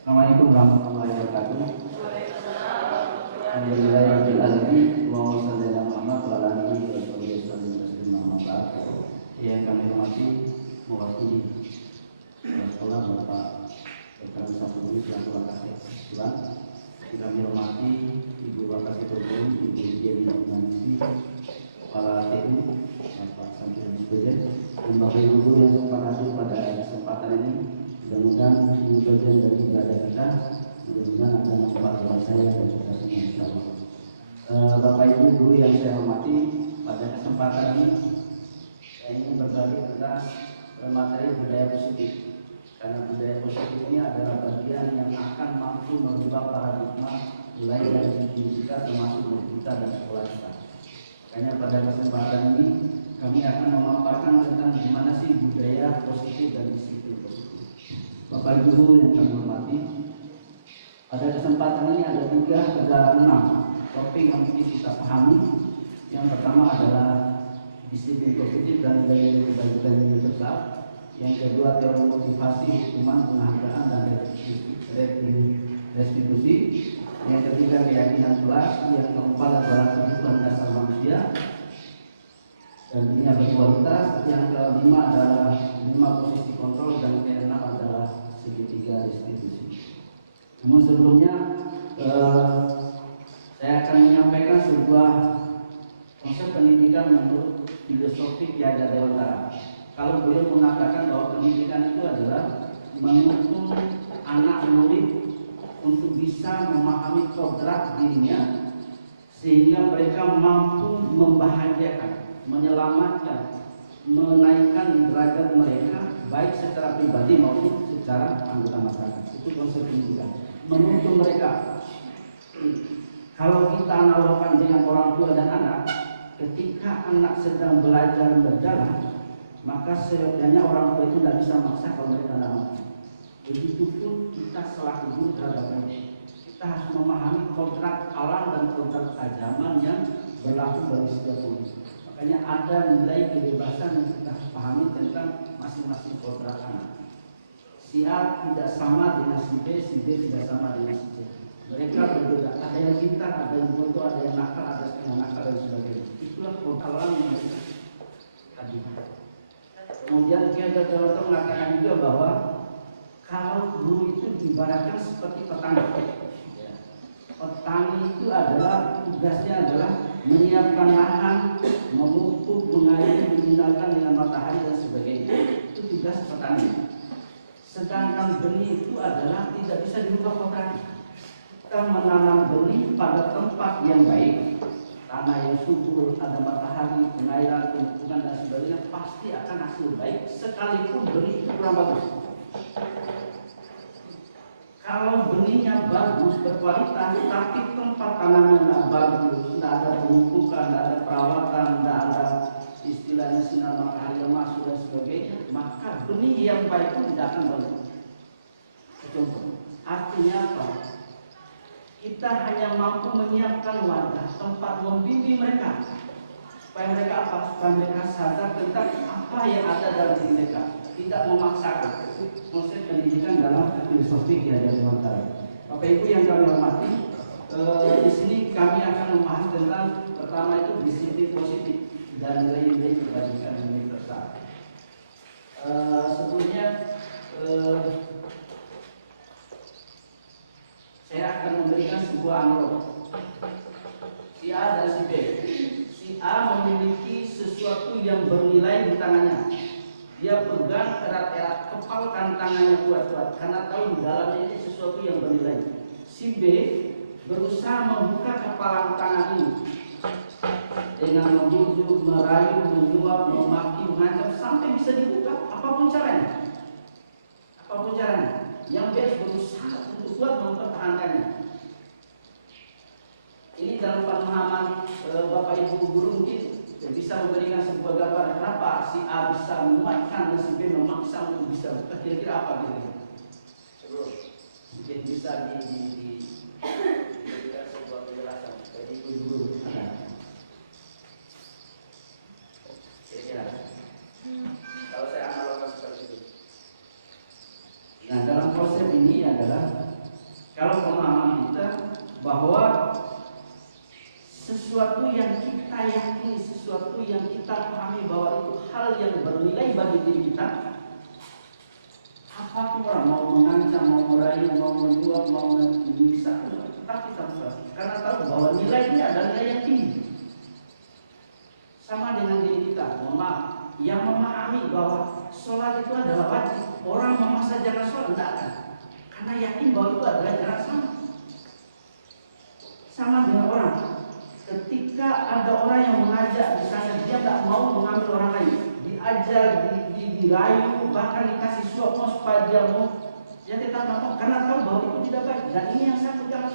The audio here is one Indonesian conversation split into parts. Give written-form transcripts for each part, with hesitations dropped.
Assalamualaikum warahmatullahi wabarakatuh. Alhamdulillahirobbilalamin. Allahumma shalli ala Muhammad wa ala alihi wa sahbihi wasallam. Yang kami hormati mewakili sekolah Bapak Dr. Safuri selaku Wakasek Tuhan. Kami hormati Ibu Wakasek Tuhan, Ibu Dian Nanti, Kepala TU, Bapak Sampiran Sebagian, dan Bapak Ibu Guru yang sempat hadir pada kesempatan ini. Mudah-mudahan ini bagian dari ibadah kita. Mudah-mudahan ada manfaat buat saya dan kita semua insyaallah. Bapak Ibu Guru yang saya hormati, pada kesempatan ini saya ingin berbagi tentang materi budaya positif. Karena budaya positif ini adalah bagian yang akan mampu merubah paradigma mulai dari diri kita termasuk murid kita dan sekolah kita. Makanya pada kesempatan ini kami akan memaparkan tentang gimana sih budaya positif dan disiplin positif. Bapak Ibu Guru yang kami hormati, pada kesempatan ini ada 3 atau 6 topik yang mungkin kita pahami. Yang pertama adalah disiplin positif dan nilai kebajikan universal. Yang kedua teori motivasi, hukuman, penghargaan dan restitusi. Yang ketiga keyakinan kelas. Yang keempat adalah kebutuhan dasar manusia dan ini berkualitas. Yang kelima adalah 5 posisi kontrol dan keenam adalah segitiga restitusi. Namun sebelumnya saya akan menyampaikan sebuah konsep pendidikan menurut filosofi Ki Hajar Dewantara. Kalau beliau mengatakan bahwa pendidikan itu adalah menuntun anak murid untuk bisa memahami kodrat dirinya sehingga mereka mampu membahagiakan, menyelamatkan, menaikkan derajat mereka baik secara pribadi maupun secara anggota masyarakat. Itu konsep pendidikan. Menuntun mereka. Kalau kita analogkan dengan orang tua dan anak, ketika anak sedang belajar berjalan, maka seyogyanya orang tua itu tidak bisa maksa kalau mereka tidak mau. Begitupun kita selaku guru terhadap mereka. Kita harus memahami kontrak alam dan kontrak keajaman yang berlaku bagi setiap murid. Makanya ada nilai kebebasan yang kita pahami tentang masing-masing kontrak anak. Si A tidak sama dengan si B tidak sama dengan si C. Mereka berbeda. Ada yang pintar, ada yang bodoh, ada yang nakal, ada yang setengah nakal dan sebagainya. Itulah kontrak alam yang mereka tadi. Kemudian Ki Hajar Dewantara mengatakan juga bahwa kalau guru itu diibaratkan seperti petani. Petani itu adalah tugasnya adalah menyiapkan lahan, memupuk, mengairi, menyinarkan dengan matahari dan sebagainya. Itu tugas petani. Sedangkan benih itu adalah tidak bisa dirubah kontraknya. Kita menanam benih pada tempat yang baik, tanah yang subur, ada matahari, pengairan, pemupukan dan sebagainya, pasti akan hasil baik sekalipun benih itu kurang bagus. Kalau benihnya bagus, berkualitas, tapi tempat tanamnya tidak bagus, tidak ada pemupukan, tidak ada perawatan, tidak ada istilahnya sinar matahari yang masuk dan sebagainya, maka benih yang baik itu tidak akan bagus. Contoh, artinya apa? Kita hanya mampu menyiapkan wadah, tempat membimbing mereka, supaya mereka apa? Supaya mereka sadar tentang apa yang ada dalam diri mereka. Tidak memaksakan. Konsep pendidikan dalam filosofi Ki Hajar Dewantara. Bapak Ibu yang kami hormati, di sini kami akan membahas tentang pertama itu disiplin positif dan nilai-nilai kebajikan universal. Sebelumnya saya akan memberikan sebuah analog. Si A dan si B. Si A memiliki sesuatu yang bernilai di tangannya. Dia pegang erat-erat, kepalkan tangannya kuat-kuat karena tahu di dalamnya ini sesuatu yang bernilai. Si B berusaha membuka kepalan tangan ini dengan membujuk, merayu, menyuap, memaki, mengancam sampai bisa dibuka. Apapun caranya, yang B berusaha untuk kuat mempertahankannya. Ini dalam pemahaman Bapak Ibu Guru mungkin bisa memberikan sebuah gambaran kenapa si A bisa menguatkan dan si B memaksa untuk bisa buka. Kira-kira apa gitu? Mungkin bisa diberikan sebuah penjelasan dari Ibu Guru. Kira-kira kalau saya analogkan seperti itu. Nah, dalam konsep ini adalah Kalau pemahaman kita bahwa sesuatu yang kita yakini, sesuatu yang kita pahami bahwa itu hal yang bernilai bagi diri kita, apapun orang mau mengancam, mau merayu, mau menjual, mau menyiksa, tetap kita bersalah. Karena tahu bahwa nilai ini adalah nilai yang tinggi. Sama dengan diri kita, mohon maaf, yang memahami bahwa sholat itu adalah wajib, orang memaksa jangan sholat, tidak akan. Karena yakin bahwa itu adalah jarak sama. Sama dengan orang. Ketika ada orang yang mengajak, misalnya dia tidak mau mengambil orang lain, diajar, dirayu, bahkan dikasih suap supaya dia mau, dia tetap mau, karena tahu bahwa itu tidak baik. Dan ini yang saya pegang.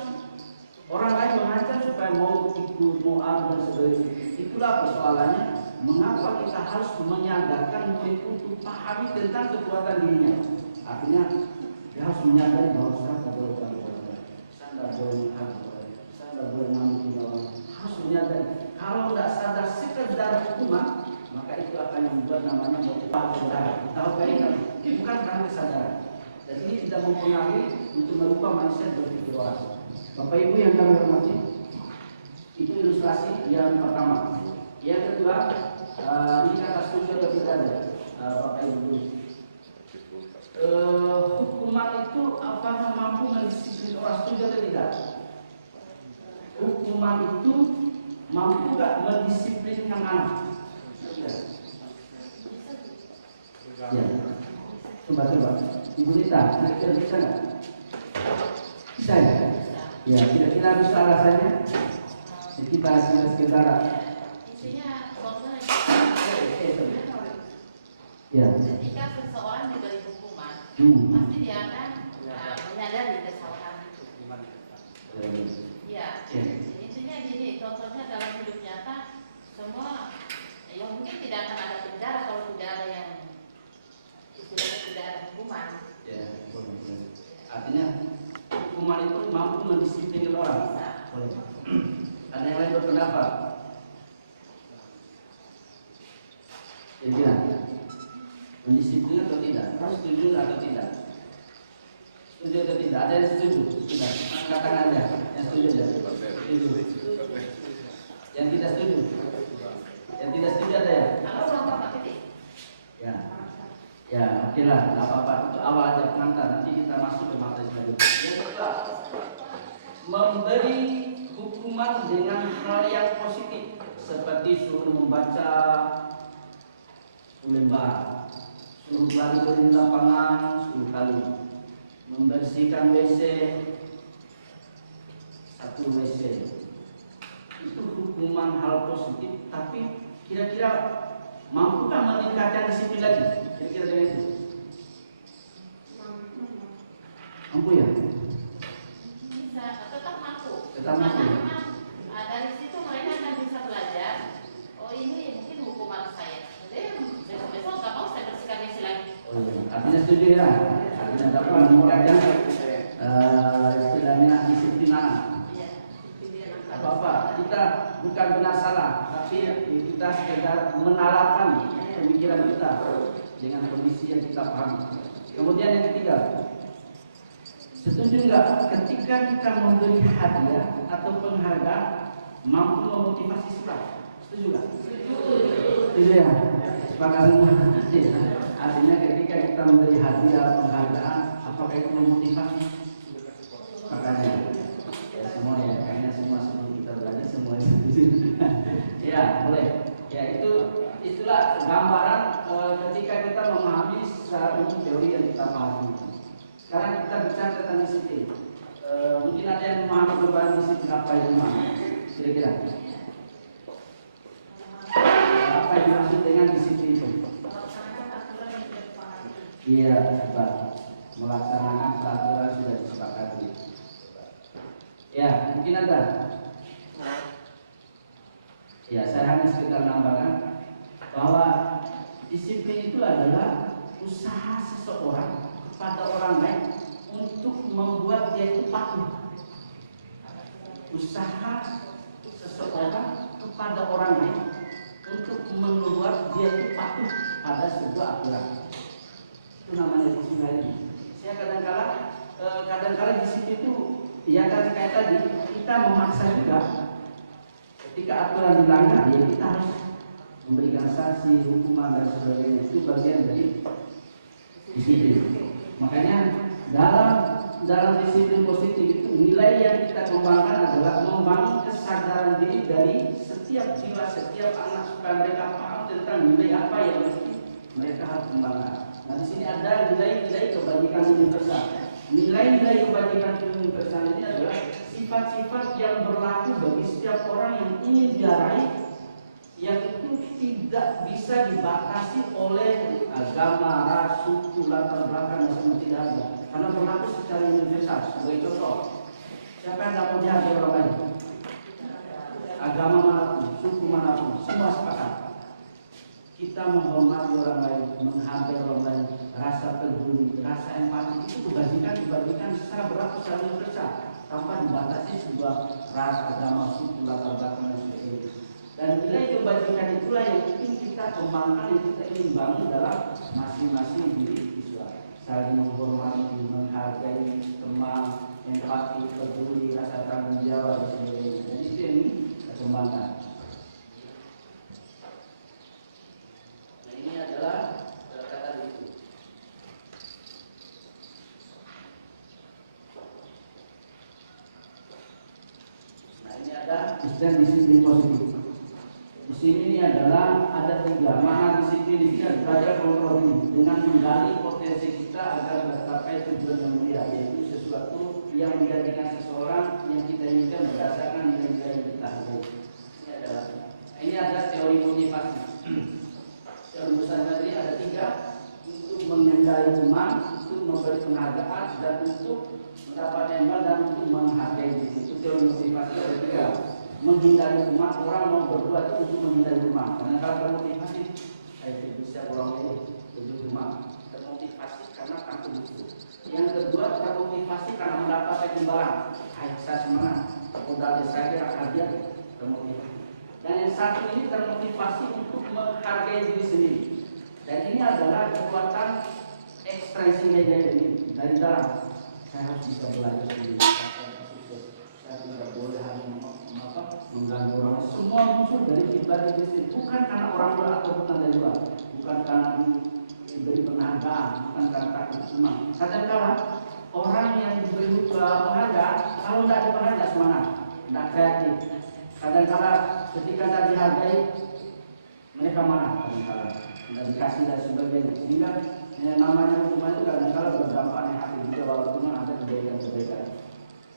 Orang lain mengajak supaya mau ikut, mau ambil dan sebagainya. Itulah persoalannya. Mengapa kita harus menyadarkan murid untuk pahami tentang kekuatan dirinya? Artinya dia harus menyadari bahwa saya tidak boleh berbuat, saya tidak boleh menghajar, saya tidak boleh mengambil orang. Harus menyadari. Kalau tidak sadar sekedar hukuman, maka itu akan membuat namanya motivasi darah. Tahu kan? Bukan karena kesadaran. Dan ini tidak mempengaruhi untuk merubah manusia berpikir orang. Bapak Ibu yang kami hormati, itu ilustrasi yang pertama. Yang kedua, ini kata setuju atau tidak ada, Bapak Ibu. Hukuman itu apakah mampu mendisiplin orang, setuju atau tidak? Hukuman itu mampu gak mendisiplinkan anak? Ya. Coba. Ibu Rita, kira-kira bisa nggak? Bisa ya? Ya, kira-kira bisa alasannya? Kita sekitar. Intinya contohnya ya. Ketika seseorang diberi hukuman, pasti dia akan menyadari kesalahan itu. Ya. Intinya gini, contohnya dalam hidup nyata semua yang mungkin tidak akan ada penjara kalau tidak ada yang istilahnya tidak ada hukuman. Ya, artinya hukuman itu mampu mendisiplinkan orang. Boleh. Ada yang lain berpendapat? Jadi mendisiplin atau tidak? Setuju atau tidak? Setuju atau tidak? Ada yang setuju? Tidak. Katakan aja. Yang setuju aja. Setuju. Yang tidak setuju? Yang tidak setuju ada ya? Kalau Bapak titik. Ya. Ya, oke lah. Nggak apa-apa. Itu awal aja pengantar. Nanti kita masuk ke materi selanjutnya. Yang kedua, memberi hukuman dengan hal yang positif, seperti suruh membaca 10 lembar, suruh lari di lapangan 10 kali, membersihkan WC 1 WC. Itu hukuman hal positif, tapi kira-kira mampukah meningkatkan disiplin lagi? Kira-kira dengan itu? Mampu ya? Bisa, tetap mampu. Tetap mampu. Karena dari situ mereka akan bisa belajar. Oh ini mungkin hukuman saya. Jadi besok-besok nggak mau saya bersihkan WC lagi. Oh iya. Artinya setuju ya? Artinya dapat meningkatkan istilahnya disiplin anak. Iya. Apa-apa, kita bukan benar salah, tapi kita sekedar menalarkan pemikiran kita dengan kondisi yang kita pahami. Kemudian yang ketiga, setuju nggak ketika kita memberi hadiah atau penghargaan mampu memotivasi siswa? Setuju nggak? Setuju ya? Sepakat semua. Artinya ketika kita memberi hadiah penghargaan, apakah itu memotivasi? Makanya ya semua ya, kayaknya semua sebelum kita belajar semua setuju. Ya boleh. Ya itulah gambaran ketika kita memahami secara umum teori yang kita pahami. Sekarang kita bicara tentang disiplin. Mungkin ada yang memahami perubahan disiplin apa yang dimana? Kira-kira apa yang dimaksud dengan disiplin itu? Iya, Pak. Melaksanakan peraturan sudah disepakati. Ya, mungkin ada. Ya, saya hanya sekedar menambahkan bahwa disiplin itu adalah usaha seseorang kepada orang lain untuk membuat dia itu patuh. Usaha seseorang kepada orang lain untuk membuat dia itu patuh pada sebuah aturan. Itu namanya disiplin. Saya kadang-kadang kadang-kadang di situ itu ya kan kayak tadi kita memaksa juga. Ketika aturan dilanggar, ya kita harus memberikan sanksi, hukuman dan sebagainya. Itu bagian dari disiplin. Makanya dalam disiplin positif itu nilai yang kita kembangkan adalah membangun kesadaran diri dari setiap jiwa, setiap anak supaya mereka paham tentang nilai apa yang mesti mereka harus kembangkan. Nah di sini ada nilai-nilai kebajikan universal. Nilai-nilai kebajikan universal ini adalah sifat-sifat yang berlaku bagi setiap orang yang ingin diraih, yang itu tidak bisa dibatasi oleh agama, ras, suku, latar belakang dan semua, tidak ada. Karena berlaku secara universal. Sebagai contoh, siapa yang dapat dihargai orang lain? Agama manapun, suku manapun, semua sepakat. Kita menghormati orang lain, menghargai orang lain, rasa peduli, rasa empati itu kebajikan secara berlaku secara universal tanpa dibatasi sebuah ras, agama, suku, latar belakang dan sebagainya. Dan nilai kebajikan itulah yang ingin kita kembangkan, yang kita ingin bangun dalam masing-masing diri siswa. Saling menghormati, menghargai, teman, empati, peduli, rasa tanggung jawab dan sebagainya. Dan itu yang ingin kita kembangkan. Nah ini adalah kata itu. Nah ini ada istilah disiplin positif. Di sini ini adalah ada 3 makna disiplin ini, belajar kontrol diri dengan menggali potensi kita agar tercapai tujuan yang mulia, yaitu sesuatu yang menjadikan seseorang yang kita inginkan berdasarkan nilai-nilai yang kita hargai. Ini ada teori motivasi. Teori besar tadi ada 3, untuk mengendalikan iman, untuk memberi penghargaan, dan untuk mendapatkan iman dan untuk menghargai diri. Itu teori motivasi ada 3. Menghindari rumah, orang mau berbuat itu untuk menghindari rumah. Karena kalau termotivasi, saya bisa orang ini untuk rumah. Termotivasi karena takut itu. Yang kedua, termotivasi karena mendapatkan imbalan. Saya semangat, modal saya kira hadiah termotivasi. Dan yang satu ini termotivasi untuk menghargai diri sendiri. Dan ini adalah kekuatan ekstrinsi media ini dari dalam. Saya harus bisa belajar sendiri. Saya tidak boleh hanya mengganggu orang. Semua muncul dari pribadi diri, bukan karena orang luar atau bukan dari luar, bukan karena diberi penghargaan, bukan karena takut cuma. Kadang-kala orang yang diberi penghargaan, kalau tidak ada penghargaan semangat, tidak kreatif. Kadang-kala ketika tidak dihargai, mereka marah. Kadang-kala tidak dikasih dan sebagainya. Sehingga namanya hukuman itu kadang-kala berdampak negatif juga, walaupun ada kebaikan-kebaikan.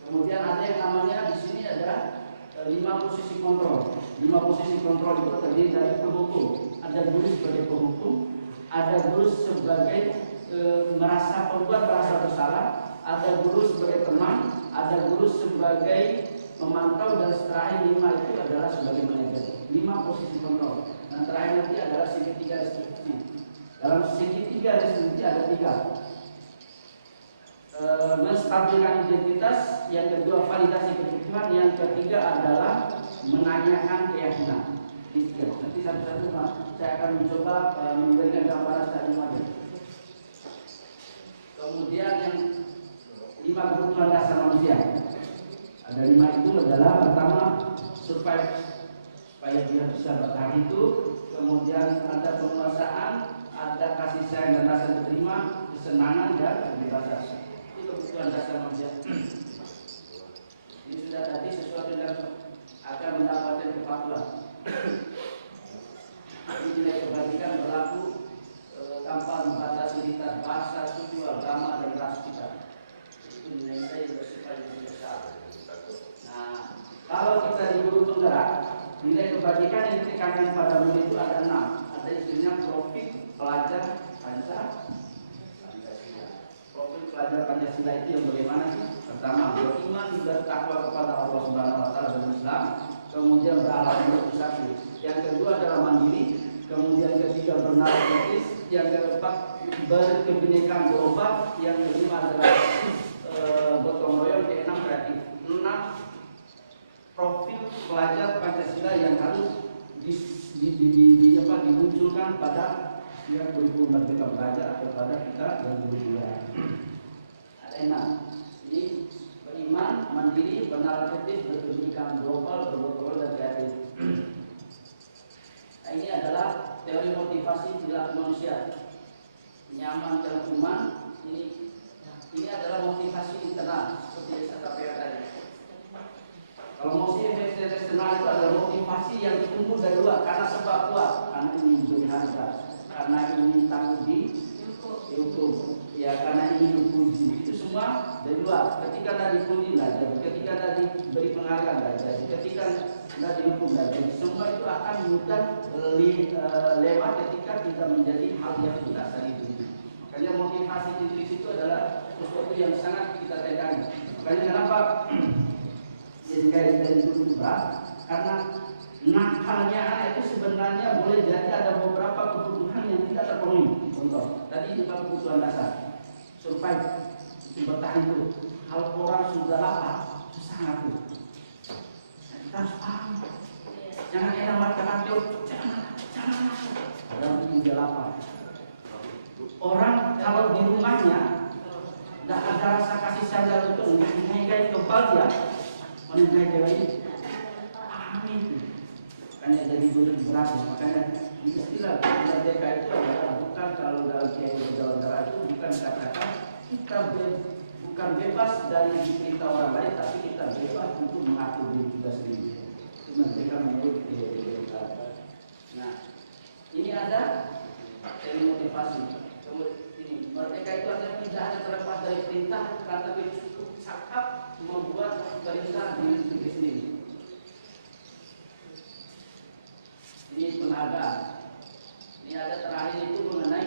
Kemudian ada yang namanya di sini ada 5 posisi kontrol. 5 posisi kontrol itu terdiri dari penghukum. Ada guru sebagai penghukum, ada guru sebagai merasa pembuat merasa bersalah, ada guru sebagai teman, ada guru sebagai memantau, dan terakhir 5 itu adalah sebagai manajer. 5 posisi kontrol. Dan terakhir nanti adalah segitiga restriksi. Dalam segitiga restriksi ada 3. Menstabilkan identitas, yang kedua validasi kebutuhan, yang ketiga adalah menanyakan keyakinan. Nanti satu-satu saya akan mencoba memberikan gambaran secara wajib. Kemudian yang 5 kebutuhan dasar manusia. Ada 5 itu adalah pertama survive, supaya dia bisa bertahan hidup. Kemudian ada penguasaan, ada kasih sayang dan rasa terima, kesenangan dan kebebasan. Kebutuhan dasar manusia. Ini sudah tadi sesuatu yang akan mendapatkan kepatuhan. Ini nilai kebajikan berlaku tanpa membatasi lintas bahasa, suku, agama, dan ras kita. Itu nilai yang bersifat universal. Nah, kalau kita di guru penggerak, nilai kebajikan yang ditekankan pada murid itu ada 6. Ada istilahnya profil pelajar Pancasila. Profil pelajar Pancasila itu yang bagaimana sih? Pertama, beriman dan takwa kepada Allah Subhanahu wa taala dan Islam, kemudian berakhlak bersatu. Yang kedua adalah mandiri, kemudian ketiga bernalar etis, yang keempat berkebinekaan global, yang kelima adalah gotong royong, keenam kreatif. 6 profil pelajar Pancasila yang harus dimunculkan pada yang kurikulum Merdeka Belajar atau pada kita yang berbeda. Ada 6. Ini berkenalan kritis, berpendidikan global, bergotong dan kreatif. Nah, ini adalah teori motivasi perilaku manusia. Nyaman terkuman, ini adalah motivasi internal seperti yang saya sampaikan tadi. Kalau motivasi eksternal itu adalah motivasi yang tumbuh dari luar karena sebab kuat, karena ingin berharga, karena ingin tahu di YouTube, ya karena ingin dipuji. Itu semua dari luar. Ketika tidak dipuji belajar, ketika tidak diberi penghargaan belajar, ketika tidak dihukum belajar, semua itu akan mudah lewat ketika kita menjadi hal yang berdasar itu. Makanya motivasi intrinsik itu adalah sesuatu yang sangat kita tekankan. Makanya kenapa dari dulu berat? Karena nakalnya anak itu sebenarnya boleh jadi ada beberapa kebutuhan yang tidak terpenuhi. Contoh, tadi juga kebutuhan dasar, survive, itu bertahan dulu. Kalau orang sudah lapar, susah ngatur. Kita harus paham. Jangan enak makan ngatur, jangan. Orang itu lapar. Orang kalau di rumahnya tidak ada rasa kasih sayang betul, mengenai kebal dia, mengenai dewa ini, amin. Makanya jadi berat. Makanya istilah merdeka itu adalah bukan kalau dalam kehidupan itu bukan katakan kita bukan bebas dari cerita orang lain, tapi kita bebas untuk mengatur diri kita sendiri. Itu merdeka menurut kehidupan. Nah, ini ada dari motivasi. Ini merdeka itu artinya tidak hanya terlepas dari perintah, tapi cukup cakap membuat perintah diri sendiri. Ini penghargaan. Ini ada terakhir itu mengenai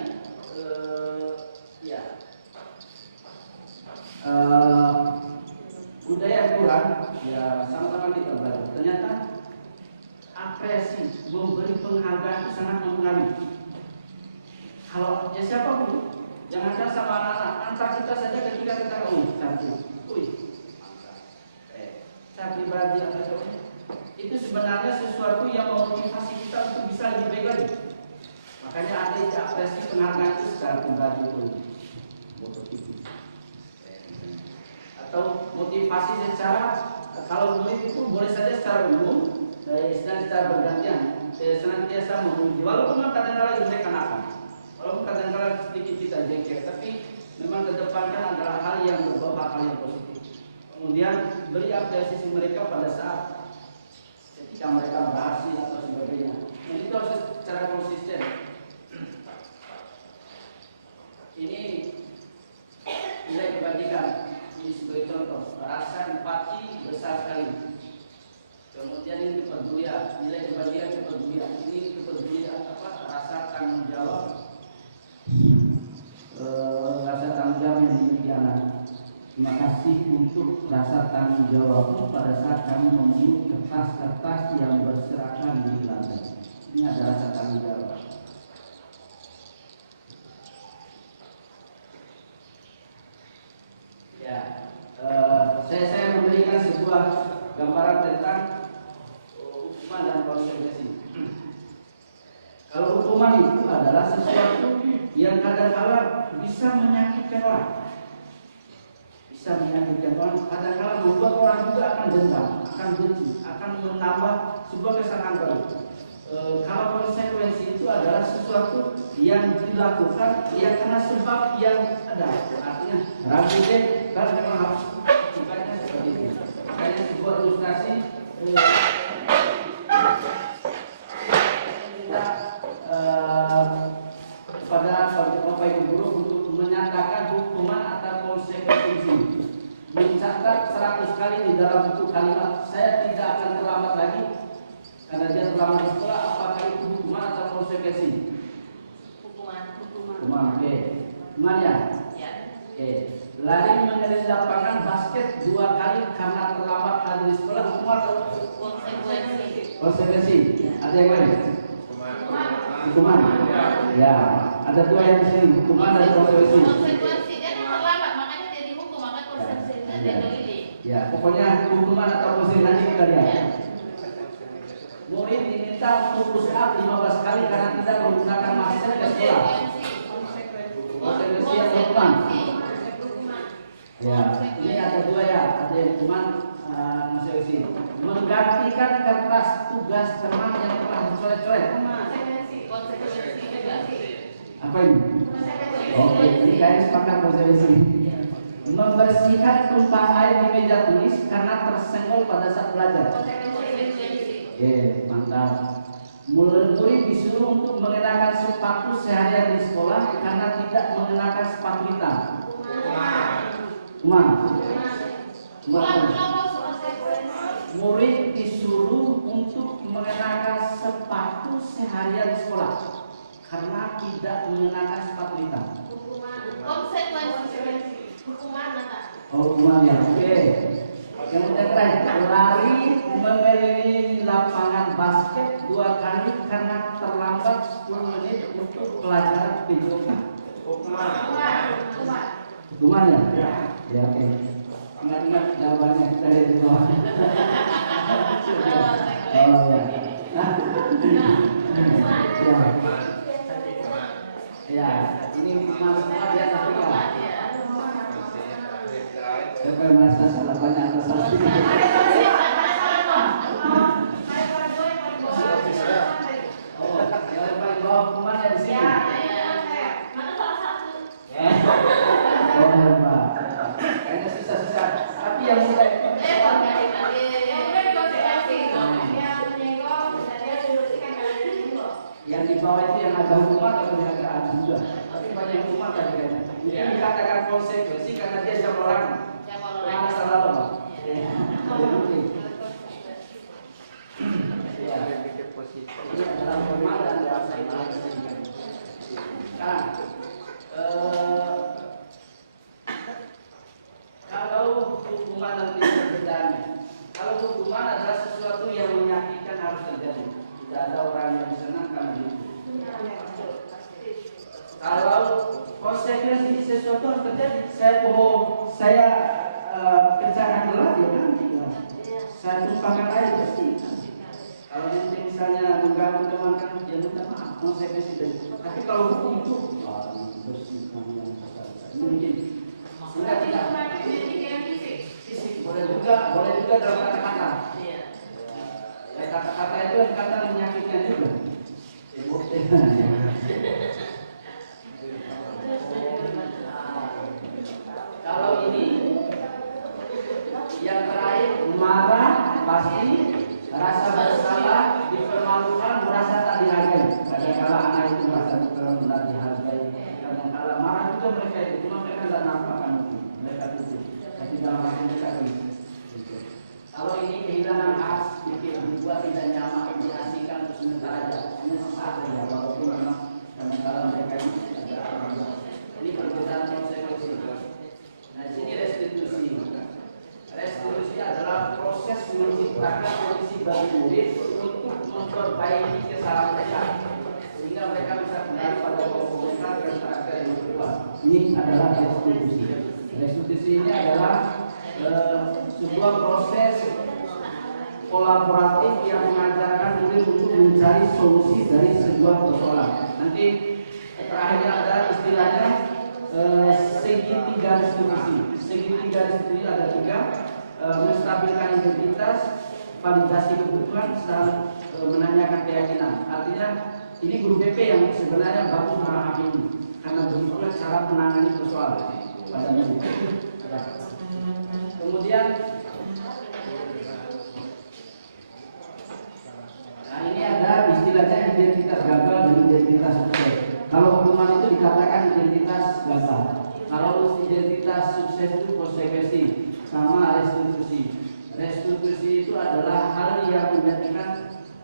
budaya kurang, ya sama-sama kita belajar. Ternyata apresiasi, memberi penghargaan itu sangat mempengaruhi. Kalau ya siapapun, jangan kan sama anak-anak, antar kita saja ketika kita cantik, saya pribadi itu sebenarnya sesuatu yang memotivasi kita untuk bisa lebih baik lagi. Makanya ada apresiasi penghargaan itu secara pribadi atau motivasi secara kalau murid itu boleh saja secara umum, secara bergantian, senantiasa memuji. Walaupun kadang-kadang mereka nakal. Walaupun kadang-kadang sedikit kita jengkel, tapi memang kedepankan adalah hal yang berbau hal yang positif. Kemudian beri apresiasi mereka pada saat ketika mereka berhasil atau sebagainya. Nah, itu harus secara konsisten. Ini nilai kebajikan. Ini sebagai contoh. Rasa empati besar sekali. Kemudian ini kepedulian. Nilai kebajikan kepedulian. Ini kepedulian rasa tanggung jawab. Rasa tanggung jawab yang dimiliki anak. Terima kasih untuk rasa tanggung jawabmu pada saat kami memungut kertas-kertas yang berserakan di lantai. Ini ada rasa tanggung jawab. Ya, saya memberikan sebuah gambaran tentang hukuman dan konsekuensi. Kalau hukuman itu adalah sesuatu yang kadang-kadang bisa menyakitkan orang. Bisa menyakitkan orang, kadang-kadang membuat orang juga akan dendam, akan benci, akan menambah sebuah kesangan baru. Kalau konsekuensi itu adalah sesuatu yang dilakukan ya karena sebab yang ada. Artinya rambutnya kan memang harus bukannya seperti itu. Makanya sebuah ilustrasi kepada Bapak Ibu guru untuk menyatakan hukuman atau konsekuensi. Mencatat 100 kali di dalam buku kalimat. Saya tidak akan terlambat lagi karena dia terlambat di sekolah. Apakah itu hukuman atau konsekuensi? Hukuman. Oke. Hukuman ya? Ya. Oke. Lari mengelilingi lapangan basket 2 kali karena terlambat hadir di sekolah. Hukuman atau konsekuensi? Ada yang lain? Hukuman. Ya. Ada 2 yang di sini. Hukuman dan konsekuensi. Konsekuensi dia terlambat, makanya dia dihukum, maka konsekuensi dia dililit. Ya, pokoknya hukuman atau konsekuensi nanti kita lihat. Murid diminta untuk push up 15 kali karena tidak menggunakan masker ke sekolah. Konsekuensi yang hukuman. Ya, ini ada 2 ya, ada hukuman konseksi menggantikan kertas tugas teman yang telah dicoret-coret. Apa ini? Oke, ini kalian sepakat konseksi. Membersihkan tumpahan air di meja tulis karena tersenggol pada saat belajar. Oke, mantap. Murid disuruh untuk mengenakan sepatu seharian di sekolah karena tidak mengenakan sepatu hitam. Murid disuruh untuk mengenakan sepatu seharian di sekolah karena tidak mengenakan sepatu hitam. Hukuman ya, oke. Yang terakhir, lari mengelilingi lapangan basket 2 kali karena terlambat 10 menit untuk pelajaran PJOK. Hukuman ya? Ya, oke. Ingat-ingat jawabannya dari di bawah. Oh ya. Ya, ini masalah ya tapi kan. Siapa yang merasa salah banyak atau salah sedikit? Oh, yang paling bawah hukuman yang di sini. Mana salah satu? Oh, hebat. Kayaknya susah-susah. Tapi yang mudah yang di bawah itu yang ada hukuman atau yang agak ada juga. Tapi banyak hukuman tadi kayaknya. Ini dikatakan konsekuensi karena dia jam orang. Yang salah loh, Pak. Ini adalah formal dan bahasa Indonesia. Nah, kalau hukuman nanti berbedanya, kalau hukuman adalah sesuatu yang menyakitkan harus terjadi. Tidak ada orang yang senang karena itu. Kalau konsekuensi sesuatu harus terjadi, saya kerjakan gelas ya nanti gelas. Saya tumpahkan air pasti. Kalau nanti misalnya mengganggu teman kan dia minta maaf, konsekuensi dari. Tapi kalau hukum itu bersihkan yang besar-besar. Ini mungkin. Sudah tidak. Fisik boleh juga dalam kata-kata. Ya, kata-kata itu kata menyakitkan juga. Kalau ini yang terakhir marah pasti, rasa bersalah, dipermalukan, merasa tak dihargai. Kadang-kala anak itu merasa tak dihargai. Kadang-kala marah juga mereka itu, cuma mereka tidak nampak kan mereka itu. Tapi dalam hati mereka itu. Kalau ini kehilangan khas, bikin dibuat tidak nyaman, diasingkan untuk sementara aja. Hanya sesaat saja, walaupun memang kadang-kala mereka itu tidak ada. Ini perbedaan konsekuensi. Nah, di sini restitusi. Restitusi adalah proses menciptakan kondisi bagi murid untuk memperbaiki kesalahan mereka, sehingga mereka bisa kembali pada pokok mereka dan karakter yang berubah. Ini adalah restitusi. Restitusi ini adalah sebuah proses kolaboratif yang mengajarkan murid untuk mencari solusi dari sebuah persoalan. Nanti terakhirnya ada istilahnya segitiga restitusi. Segitiga restitusi ada 3, menstabilkan identitas, validasi kebutuhan, dan menanyakan keyakinan. Artinya ini guru BP yang sebenarnya bagus memahami ini, karena begitulah cara menangani persoalan pada murid. Kemudian, nah ini ada istilahnya identitas gagal dan identitas sukses. Kalau hukuman itu dikatakan identitas gagal. Kalau identitas sukses itu konsekuensi, sama restitusi. Restitusi itu adalah hal yang menjadikan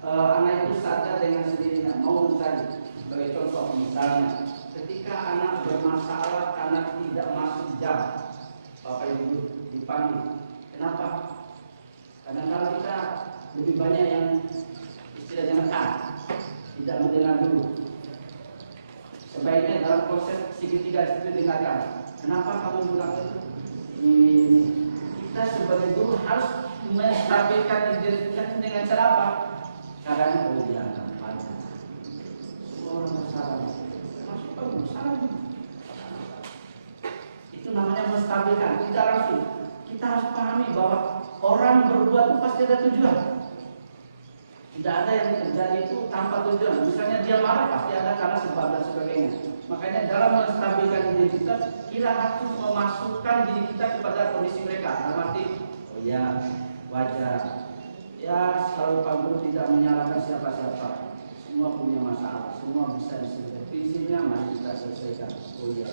anak itu sadar dengan sendirinya mau mencari. Sebagai contoh misalnya, ketika anak bermasalah karena tidak masuk jam, Bapak Ibu dipanggil. Kenapa? Kadang-kadang kita lebih banyak yang istilahnya ngekat, tidak mendengar dulu. Sebaiknya dalam proses segitiga itu dengarkan. Kenapa kamu bilang itu? Ini kita sebagai guru harus menstabilkan identitas dengan cara apa? Caranya berbicara panjang. Semua orang bersalah. Masuk ke bersalah. Itu namanya menstabilkan. Tidak langsung. Kita harus pahami bahwa orang berbuat itu pasti ada tujuan. Tidak ada yang terjadi itu tanpa tujuan. Misalnya dia marah pasti ada karena sebab dan sebagainya. Makanya dalam menstabilkan identitas kita harus memasukkan diri kita kepada kondisi mereka. Dalam arti, oh ya wajar. Ya kalau Pak Guru tidak menyalahkan siapa-siapa. Semua punya masalah, semua bisa diselesaikan. Prinsipnya mari kita selesaikan. Oh iya.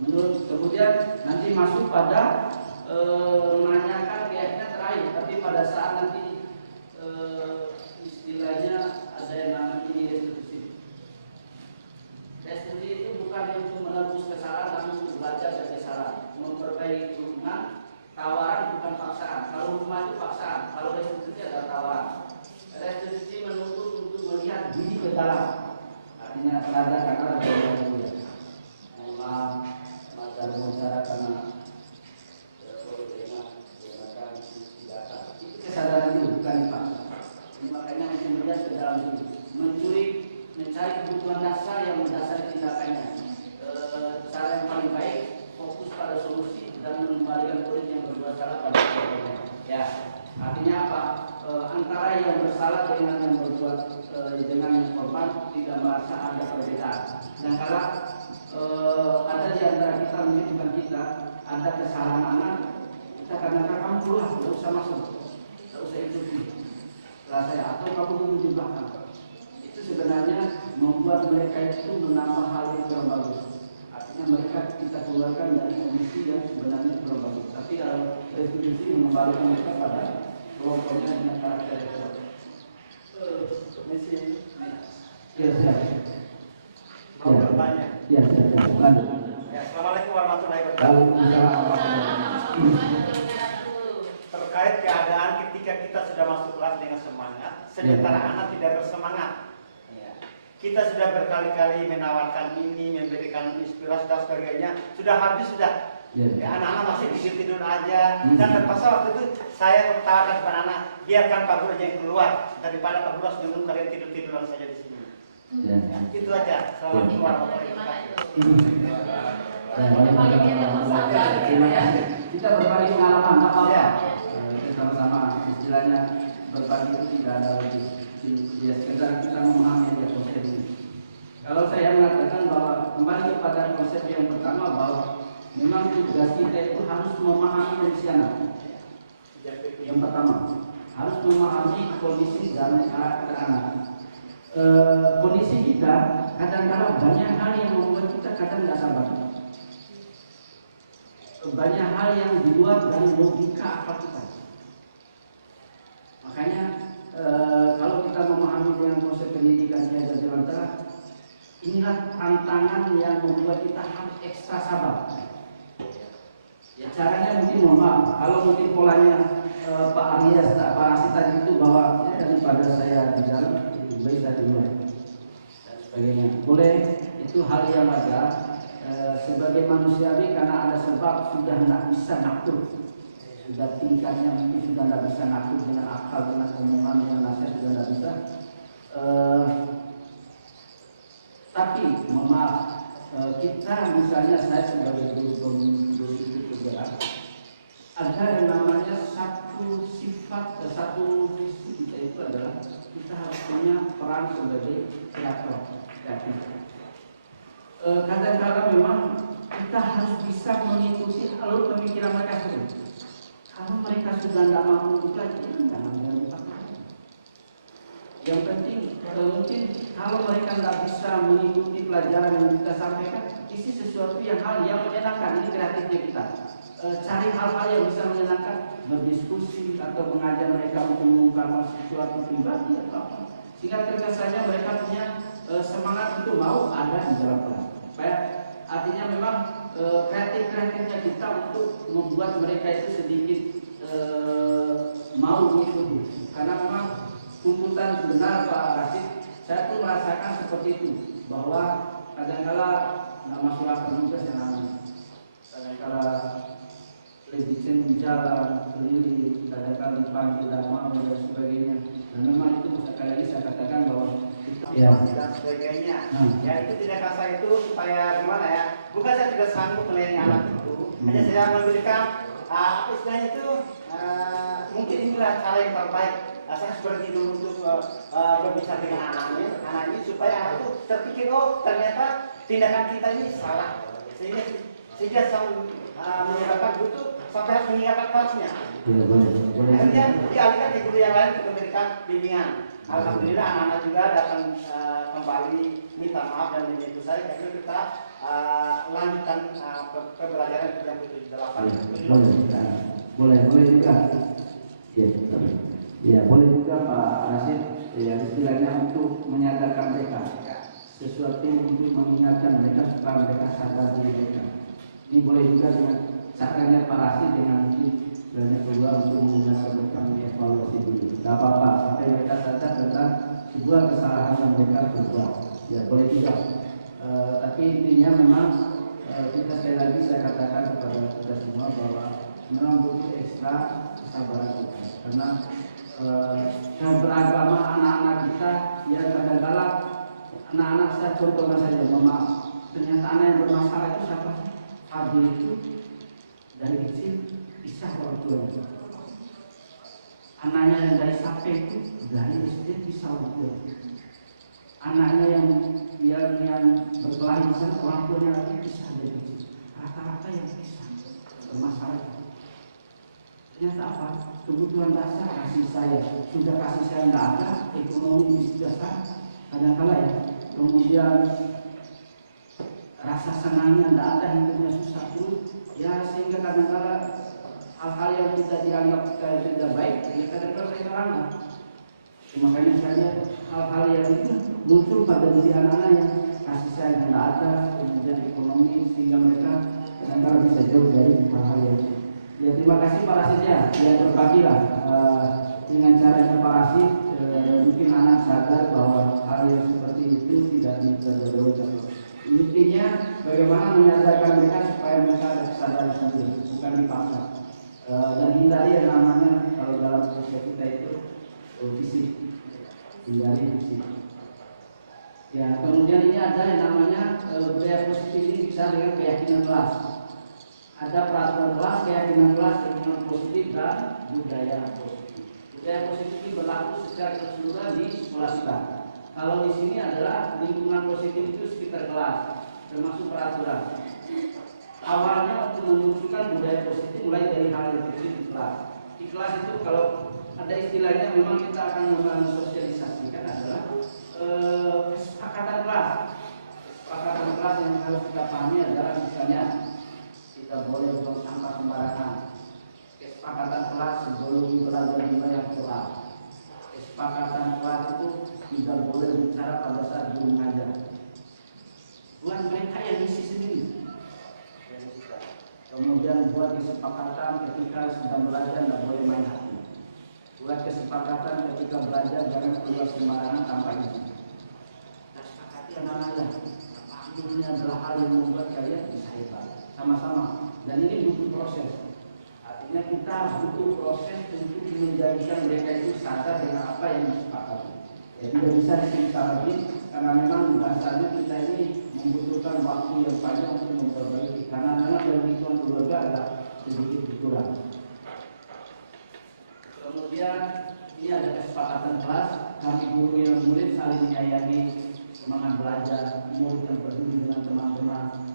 Menurut kemudian nanti masuk pada menanyakan kayaknya terakhir, tapi pada saat nanti istilahnya ada yang namanya restitusi. Restitusi itu bukan untuk menebus kesalahan, namun untuk belajar dari kesalahan, memperbaiki hubungan. Tawaran bukan paksaan. Kalau rumah itu paksaan, kalau restitusi adalah tawaran. Restitusi menuntut untuk melihat diri ke dalam. Artinya rada karena ada maaf, maka bicara karena kesadaran itu bukan dipaksa. Makanya mesti melihat ke dalam diri, mencari kebutuhan dasar yang mendasari tindakannya. Cara yang paling baik fokus pada solusi dan mengembalikan kulit yang berbuat salah pada korbannya. Ya, artinya apa? Antara yang bersalah dengan yang berbuat dengan yang korban tidak merasa ada perbedaan. Dan kalau ada di antara kita, mungkin bukan kita, ada kesalahan anak, kita kadang-kadang kamu keluar, tidak usah masuk, tidak usah ikuti. Setelah saya atau kamu tunggu di belakang. Itu sebenarnya membuat mereka itu menambah hal yang kurang bagus. Artinya mereka kita keluarkan dari kondisi yang sebenarnya kurang bagus. Tapi kalau restitusi mengembalikan mereka pada kelompoknya dengan karakter itu. Misi ini. Ya, siap. Mau bertanya? Ya, siap. Lanjut. Ya, Assalamualaikum warahmatullahi wabarakatuh. Waalaikumsalam warahmatullahi Terkait keadaan ketika kita sudah masuk kelas dengan semangat, sementara anak tidak bersemangat. Ya. Kita sudah berkali-kali menawarkan ini, memberikan inspirasi dan sebagainya. Sudah habis sudah. Ya, anak-anak masih tidur aja. Dan terpaksa waktu itu saya tawarkan kepada anak, biarkan Pak Guru aja yang keluar daripada Pak Guru harus menunggu kalian tiduran saja di sini. Ya. Itu aja. Assalamualaikum warahmatullahi wabarakatuh. Terima kasih. Kita berbagi pengalaman apa? Sama-sama istilahnya berbagi itu tidak ada lagi. Ya sekedar kita memahami aja konsep ini. Kalau saya mengatakan bahwa kembali kepada konsep yang pertama bahwa memang tugas kita itu harus memahami kondisi anak. Yang pertama harus memahami kondisi dan karakter anak. Kondisi kita kadang-kadang banyak hal yang membuat kita kadang tidak sabar. Banyak hal yang di luar dari logika akal kita. Makanya kalau kita memahami dengan konsep pendidikan Ki Hajar Dewantara, inilah tantangan yang membuat kita harus ekstra sabar. Ya caranya mungkin mohon maaf, kalau mungkin polanya Pak Arias, Pak Rasid tadi itu bahwa ya, daripada saya di dalam lebih baik saya di luar dan sebagainya. Boleh, itu hal yang wajar. Sebagai manusiawi karena ada sebab sudah tidak bisa ngatur, sudah tingkatnya mungkin sudah tidak bisa ngatur dengan akal, dengan omongan, dengan nasihat sudah tidak bisa. Tapi mohon maaf, kita misalnya saya sebagai guru itu bergerak, ada yang namanya satu sifat, satu visi kita itu adalah kita harus punya peran sebagai kreator. Kadang-kadang memang kita harus bisa mengikuti alur pemikiran mereka sendiri. Kalau mereka sudah tidak mampu belajar, jangan dipaksa. Yang penting mungkin kalau mereka tidak bisa mengikuti pelajaran yang kita sampaikan, isi sesuatu yang hal yang menyenangkan. Ini kreatifnya kita. Cari hal-hal yang bisa menyenangkan, berdiskusi atau mengajar mereka untuk mengungkapkan sesuatu pribadi atau apa. Sehingga terkesannya mereka punya semangat untuk mau ada di dalam kelas. Artinya memang kreatifnya kita untuk membuat mereka itu sedikit mau mengikuti. Karena memang tuntutan benar Pak Rasid, saya pun merasakan seperti itu, bahwa kadang-kala nggak masuk akal juga saya namanya. Kadang-kala legitime jalan sendiri, kadang-kala dipanggil dan mau dan sebagainya. Dan memang itu sekali lagi saya katakan bahwa ya dan sebagainya. Ya itu tidak kasar itu supaya gimana ya? Bukan saya tidak sanggup melayani anak itu, hanya saya memberikan apa istilahnya itu mungkin bagaimana cara yang terbaik saya seperti dulu untuk berbicara dengan anaknya supaya anak itu terpikir, oh ternyata tindakan kita ini salah, sehingga menyebabkan butuh sampai harus meninggalkan kelasnya. Akhirnya dialihkan ke guru yang lain untuk memberikan bimbingan. Alhamdulillah anak-anak juga datang kembali minta maaf dan menyebut saya. Akhirnya kita lanjutkan pembelajaran yang ke-78. Boleh juga. Ya, boleh juga Pak Rasid. Ya, istilahnya untuk menyadarkan mereka sesuatu untuk mengingatkan mereka supaya mereka sadar diri mereka. Ini boleh juga dengan caranya Pak Rasid dengan banyak keluar untuk mengingatkan mereka mengevaluasi dulu. Tidak apa-apa sampai mereka sadar tentang sebuah kesalahan yang mereka berbuat. Ya, boleh juga. Tapi intinya memang kita sekali lagi saya katakan kepada kita semua bahwa memang butuh ekstra kesabaran kita, karena beragama anak-anak kita ya kadang-kadang anak-anak saya contohnya saja, mohon maaf, ternyata anak yang bermasalah itu siapa sih? Fadil itu dari kecil bisa orang tuanya, anaknya yang dari Sape itu dari SD bisa orang tuanya, anaknya yang berkelahi bisa orang tuanya lagi bisa dari kecil, rata-rata yang bisa bermasalah. Ternyata apa? Kebutuhan dasar kasih sayang. Sudah kasih sayang tidak ada, ekonomi sudah kadang-kadang ya. Kemudian rasa senangnya tidak ada, hidupnya susah pun. Ya sehingga kadang-kadang hal-hal yang kita dianggap tidak baik, ya kadang-kadang mereka langgar. Makanya saya hal-hal yang itu muncul pada diri anak-anak yang kasih sayang yang tidak ada, kemudian ekonomi, sehingga mereka kadang-kadang bisa jauh dari hal-hal yang itu. Ya, terima kasih Pak Rasid ya, berbagilah dengan caranya Pak Rasid, mungkin anak sadar bahwa hal yang seperti itu tidak terjadi. Intinya bagaimana menyadarkan mereka supaya mereka ada kesadaran sendiri, bukan dipaksa. Dan hindari yang namanya kalau dalam proses kita itu fisik, hindari fisik. Ya, kemudian ini ada yang namanya budaya positif ini bisa dengan keyakinan kelas. Ada peraturan kelas, keyakinan kelas, keyakinan positif dan budaya positif. Budaya positif ini berlaku secara keseluruhan di sekolah kita. Kalau di sini adalah lingkungan positif itu sekitar kelas, termasuk peraturan. Awalnya untuk memunculkan budaya positif mulai dari hal yang kecil di kelas. Di kelas itu kalau ada istilahnya memang kita akan mensosialisasikan adalah kesepakatan kelas. Kesepakatan kelas yang harus kita pahami adalah misalnya tidak boleh buang sampah sembarangan. Kesepakatan kelas sebelum belajar membayar Quran. Kesepakatan kelas itu tidak boleh bicara pada saat guru mengajar. Buat mereka yang isi sendiri. Kemudian buat kesepakatan ketika sedang belajar tidak boleh main hati. Buat kesepakatan ketika belajar jangan keluar sembarangan tanpa izin. Kita sepakati anak-anaknya. Ini adalah hal yang membuat kalian bisa hebat. Sama-sama, dan ini butuh proses. Artinya kita butuh proses untuk menjadikan mereka itu sadar dengan apa yang disepakati. Ya, tidak bisa disebut lagi karena memang bahasanya kita ini membutuhkan waktu yang panjang untuk memperbaiki. Karena memang dari lingkungan keluarga ada sedikit kurang. Kemudian ini ada kesepakatan kelas, kami guru yang murid saling menyayangi, semangat belajar, murid yang peduli dengan teman-teman.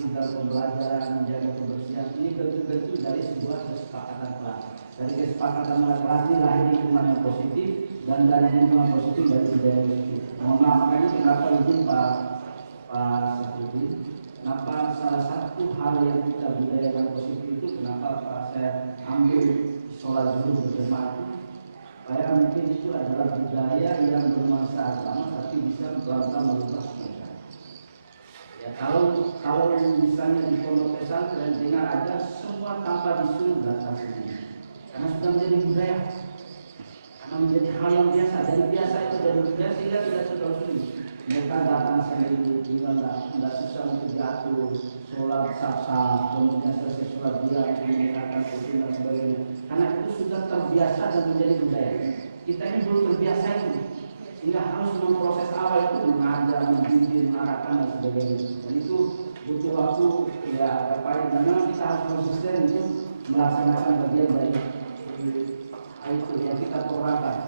Dalam pembelajaran, menjaga kebersihan, ini bentuk-bentuk dari sebuah kesepakatan kelas. Dari kesepakatan kelas ini lahir lingkungan yang positif, dan dari lingkungan positif dari budaya positif. Mohon maaf, makanya kenapa izin Pak Saputi, kenapa salah satu hal yang kita budayakan positif itu, kenapa Pak saya ambil sholat dulu berjemaah itu, supaya mungkin itu adalah budaya yang bernuansa agama, tapi bisa pelan-pelan merubah. Ya, kalau misalnya di pondok pesantren dengar aja semua tanpa disuruh datang sendiri, karena sudah menjadi budaya, karena menjadi hal yang biasa. Dari biasa itu dari budaya sehingga tidak tersulit. Mereka datang sendiri, tidak susah untuk diatur, sholat sah-sah, kemudian selesai sholat dia mengingatkan rutin dan sebagainya. Karena itu sudah terbiasa dan menjadi budaya. Kita ini belum terbiasa itu. Sehingga harus memproses awal itu mengajar, membimbing, mengarahkan dan sebagainya. Dan itu butuh waktu ya agak panjang. Dan memang kita harus konsisten untuk melaksanakan bagian dari itu yang kita perlukan.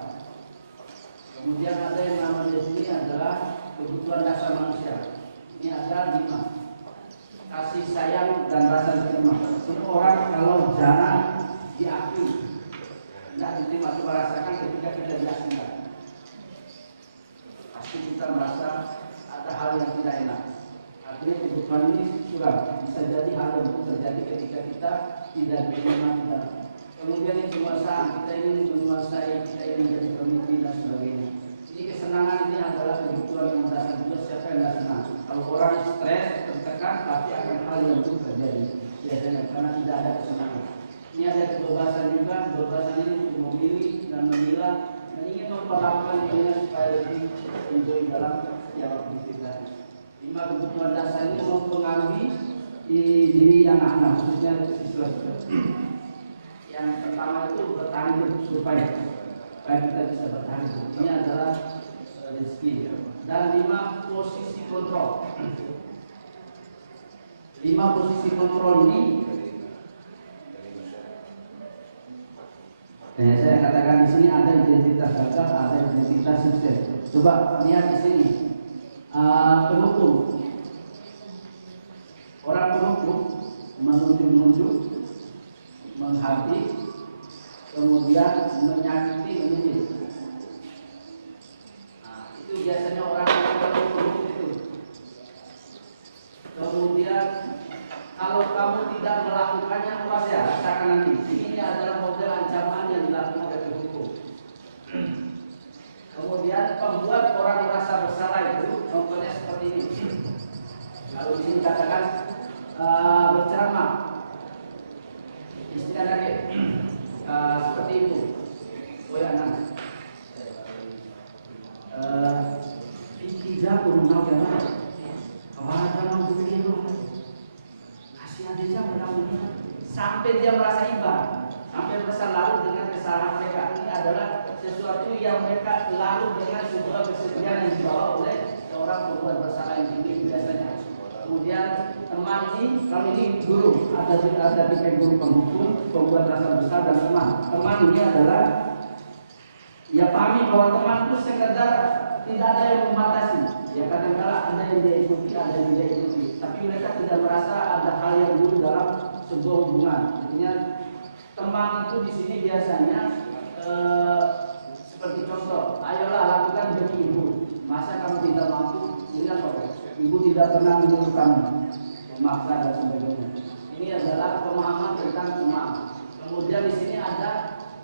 Kemudian ada yang namanya di sini adalah kebutuhan dasar manusia. Ini ada 5. Kasih sayang dan rasa diterima. Semua orang kalau jarang diakui, tidak diterima, coba rasakan ketika kita diasingkan. Pasti kita merasa ada hal yang tidak enak. Artinya kebutuhan ini kurang. Bisa jadi hal yang terjadi ketika kita tidak diterima kita. Kemudian yang penguasaan, kita ingin menguasai, kita ingin menjadi pemimpin dan sebagainya. Ini kesenangan ini adalah kebutuhan yang mendasar juga. Siapa yang tidak senang? Kalau orang stres, tertekan, pasti akan hal yang itu terjadi. Biasanya karena tidak ada kesenangan. Ini ada kebebasan juga. Kebebasan ini untuk memilih dan memilah dan ingin memperlakukan dirinya supaya lebih enjoy dalam setiap aktivitas. 5 kebutuhan dasar ini mempengaruhi di diri anak-anak, khususnya siswa-siswa. Yang pertama itu bertahan hidup supaya kita bisa bertahan hidup. Ini adalah rezeki. Dan 5 posisi kontrol. 5 posisi kontrol ini saya katakan di sini ada identitas gagal, ada identitas sukses. Coba lihat di sini. Penutup. Orang penutup menunjuk, menghati, kemudian menyakiti, mendidik. Itu biasanya orang yang penutup itu. Kemudian kalau kamu tidak melakukannya, awas ya, rasakan nanti. Ini adalah model ancaman yang dilakukan oleh hukum. Kemudian pembuat orang merasa bersalah itu contohnya seperti ini. Lalu di sini katakan berceramah, istilah lagi seperti itu. Anak. Tiga puluh enam orang. Kawan-kawan begitu. Kasihan dia berlakunya sampai dia merasa iba, sampai merasa lalu dengan kesalahan mereka. Ini adalah sesuatu yang mereka lalu dengan sebuah kesedihan yang dibawa oleh seorang pembuat bersalah yang tinggi biasanya. Kemudian teman ini, kalau ini guru, ada tiga guru penghukum, pembuat rasa besar dan teman. Teman ini adalah ya pahami bahwa teman itu sekedar tidak ada yang membatasi. Ya kadang-kadang ada yang dia ikuti, ada yang dia ikuti. Tapi mereka tidak merasa ada hal yang buruk dalam sebuah hubungan. Artinya teman itu di sini biasanya seperti contoh, ayolah lakukan demi ibu. Masa kamu tidak mampu? Ini apa? Ibu tidak pernah menyuruh kamu, memaksa dan sebagainya. Ini adalah pemahaman tentang teman. Kemudian di sini ada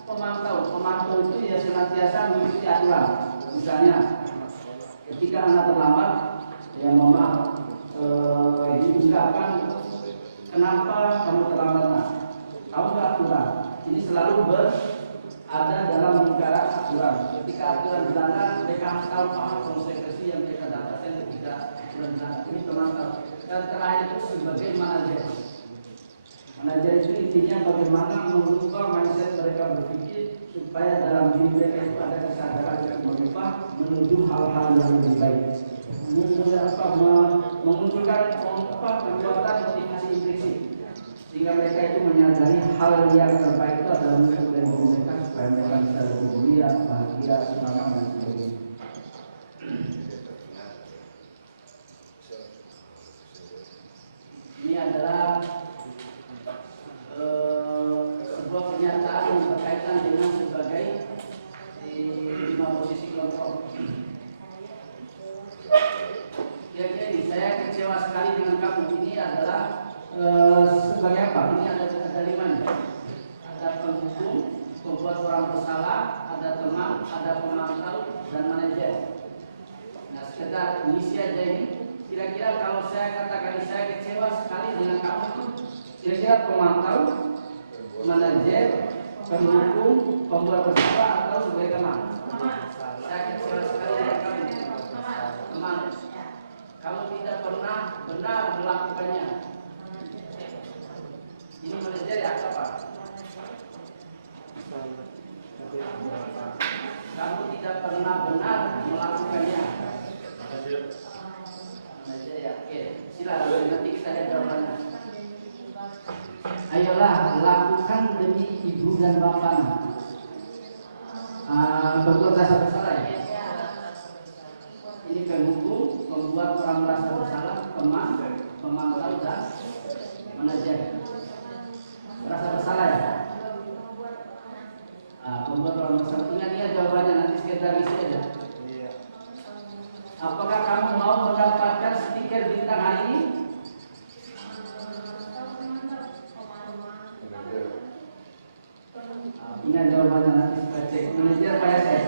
pemantau. Pemantau itu ya senantiasa mengikuti aturan. Misalnya, ketika anak terlambat, ya mama diungkapkan kenapa kamu terlambat nak? Tahu nggak aturan? Ini selalu ada dalam lingkaran aturan. Ketika aturan dilanggar, mereka harus tahu paham konsekuensi yang mereka dapatkan ketika aturan dilanggar. Ini pemantau. Dan terakhir itu sebagai manajer. Manajer itu intinya bagaimana mengubah mindset mereka berpikir supaya dalam diri mereka itu ada kesadaran yang berubah menuju hal-hal yang lebih baik. Memunculkan kekuatan motivasi implisit sehingga mereka itu menyadari hal yang terbaik itu adalah musuh dari mereka supaya mereka bisa lebih mulia, bahagia, semangat dan sebagainya. Ini adalah sebuah pernyataan yang berkaitan dengan sebagai 5 posisi kontrol. Jadi saya kecewa sekali dengan kamu. Ini adalah sebagai apa? Ini ada 5 nih. Ada penghukum, pembuat orang bersalah, ada teman, ada pemantau, dan manajer. Nah, sekedar mengisi aja ini. Kira-kira kalau saya katakan saya kecewa sekali dengan kamu, kira-kira pemantau, manajer, penghukum, pembuat bersalah atau sebagai teman? Saya kecewa sekali dengan kamu. Teman. Kamu tidak pernah benar melakukannya. Ini manajer ya apa? Kamu tidak pernah benar melakukannya. Manajer ya. Oke, silakan nanti kita lihat jawabannya. Ayolah lakukan demi ibu dan bapak. Berbuat rasa bersalah ya. Ini penghukum, membuat orang merasa bersalah, teman, pemantau dan manajer. Merasa bersalah ya. Membuat orang merasa. Ingat jawabannya nanti sekedar isi aja. Apakah kamu mau mendapatkan stiker bintang hari ini? Ingat jawabannya nanti kita cek. Manajer Pak Yasir.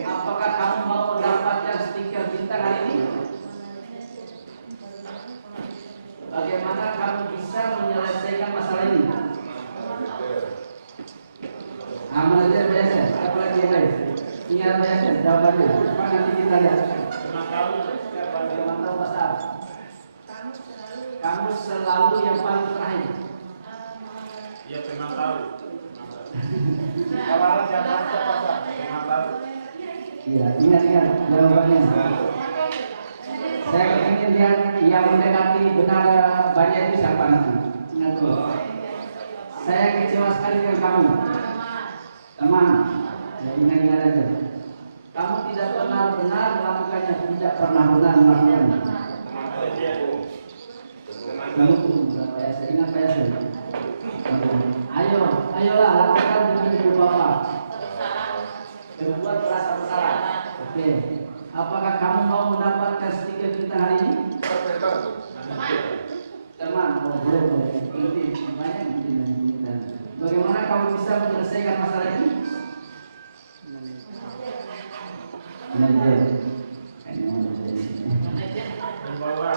Apakah kamu mau mendapatkan stiker bintang hari ini? Bagaimana kamu bisa menyelesaikan masalah ini? Manajer Pak Yasir. Apa lagi yang lain? Ingat Pak Yasir jawabannya. Apa nanti kita lihat? Memantau pasar. Kamu selalu yang paling terakhir. Iya, pemantau. Kawaran jangan pasar. Iya, ingat jawabannya. Saya ingin lihat yang mendekati benar banyak itu siapa nanti. Ingat dulu. Saya kecewa sekali dengan kamu, teman. Ya, ingat aja. Kamu tidak benar-benar melakukannya, tidak pernah benar melakukannya. Kamu saya ingat saya. Ayolah lakukan demi ibu bapak. Membuat rasa bersalah. Oke. Apakah kamu mau mendapatkan stiker bintang hari ini? Teman, boleh. Ini banyak. Bagaimana kamu bisa menyelesaikan masalah ini? Manajer.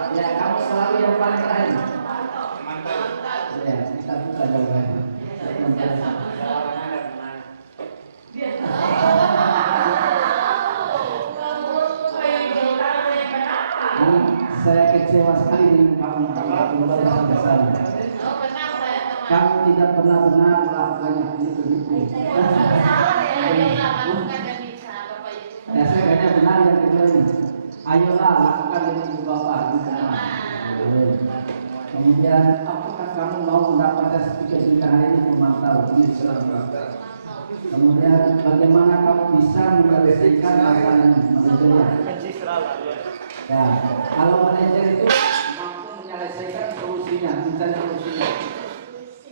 Ya, kamu selalu yang paling terakhir. Ya, kita buka jawabannya. Saya kecewa sekali dengan kamu merasa bersalah. Kamu tidak pernah benar melakukannya. Ini begitu. Ya, saya kayaknya benar yang kedua ini. Ayolah lakukan demi ibu bapak. Kemudian, apakah kamu mau mendapatkan stiker bintang hari ini pemantau? Kemudian, bagaimana kamu bisa menyelesaikan masalah manajernya? Ya, kalau manajer itu mampu menyelesaikan solusinya, mencari solusinya.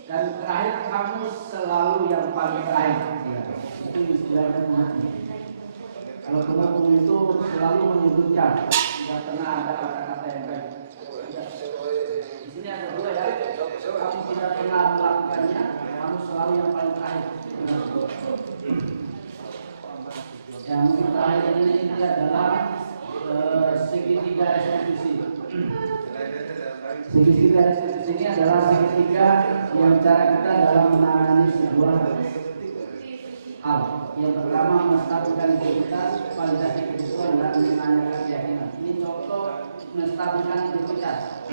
Dan terakhir, kamu selalu yang paling terakhir. Ya, itu istilahnya penghubung. Kalau penghubung itu selalu menyebutkan, tidak pernah ada kata-kata yang baik. Di sini ada dua ya. Kamu tidak pernah melakukannya, kamu selalu yang paling terakhir. Yang terakhir ini adalah segitiga restitusi. Segitiga restitusi ini adalah segitiga yang cara kita dalam menangani sebuah hal. Yang pertama menstabilkan integritas, validasi kebutuhan dan menanyakan keyakinan. Ini contoh menstabilkan integritas.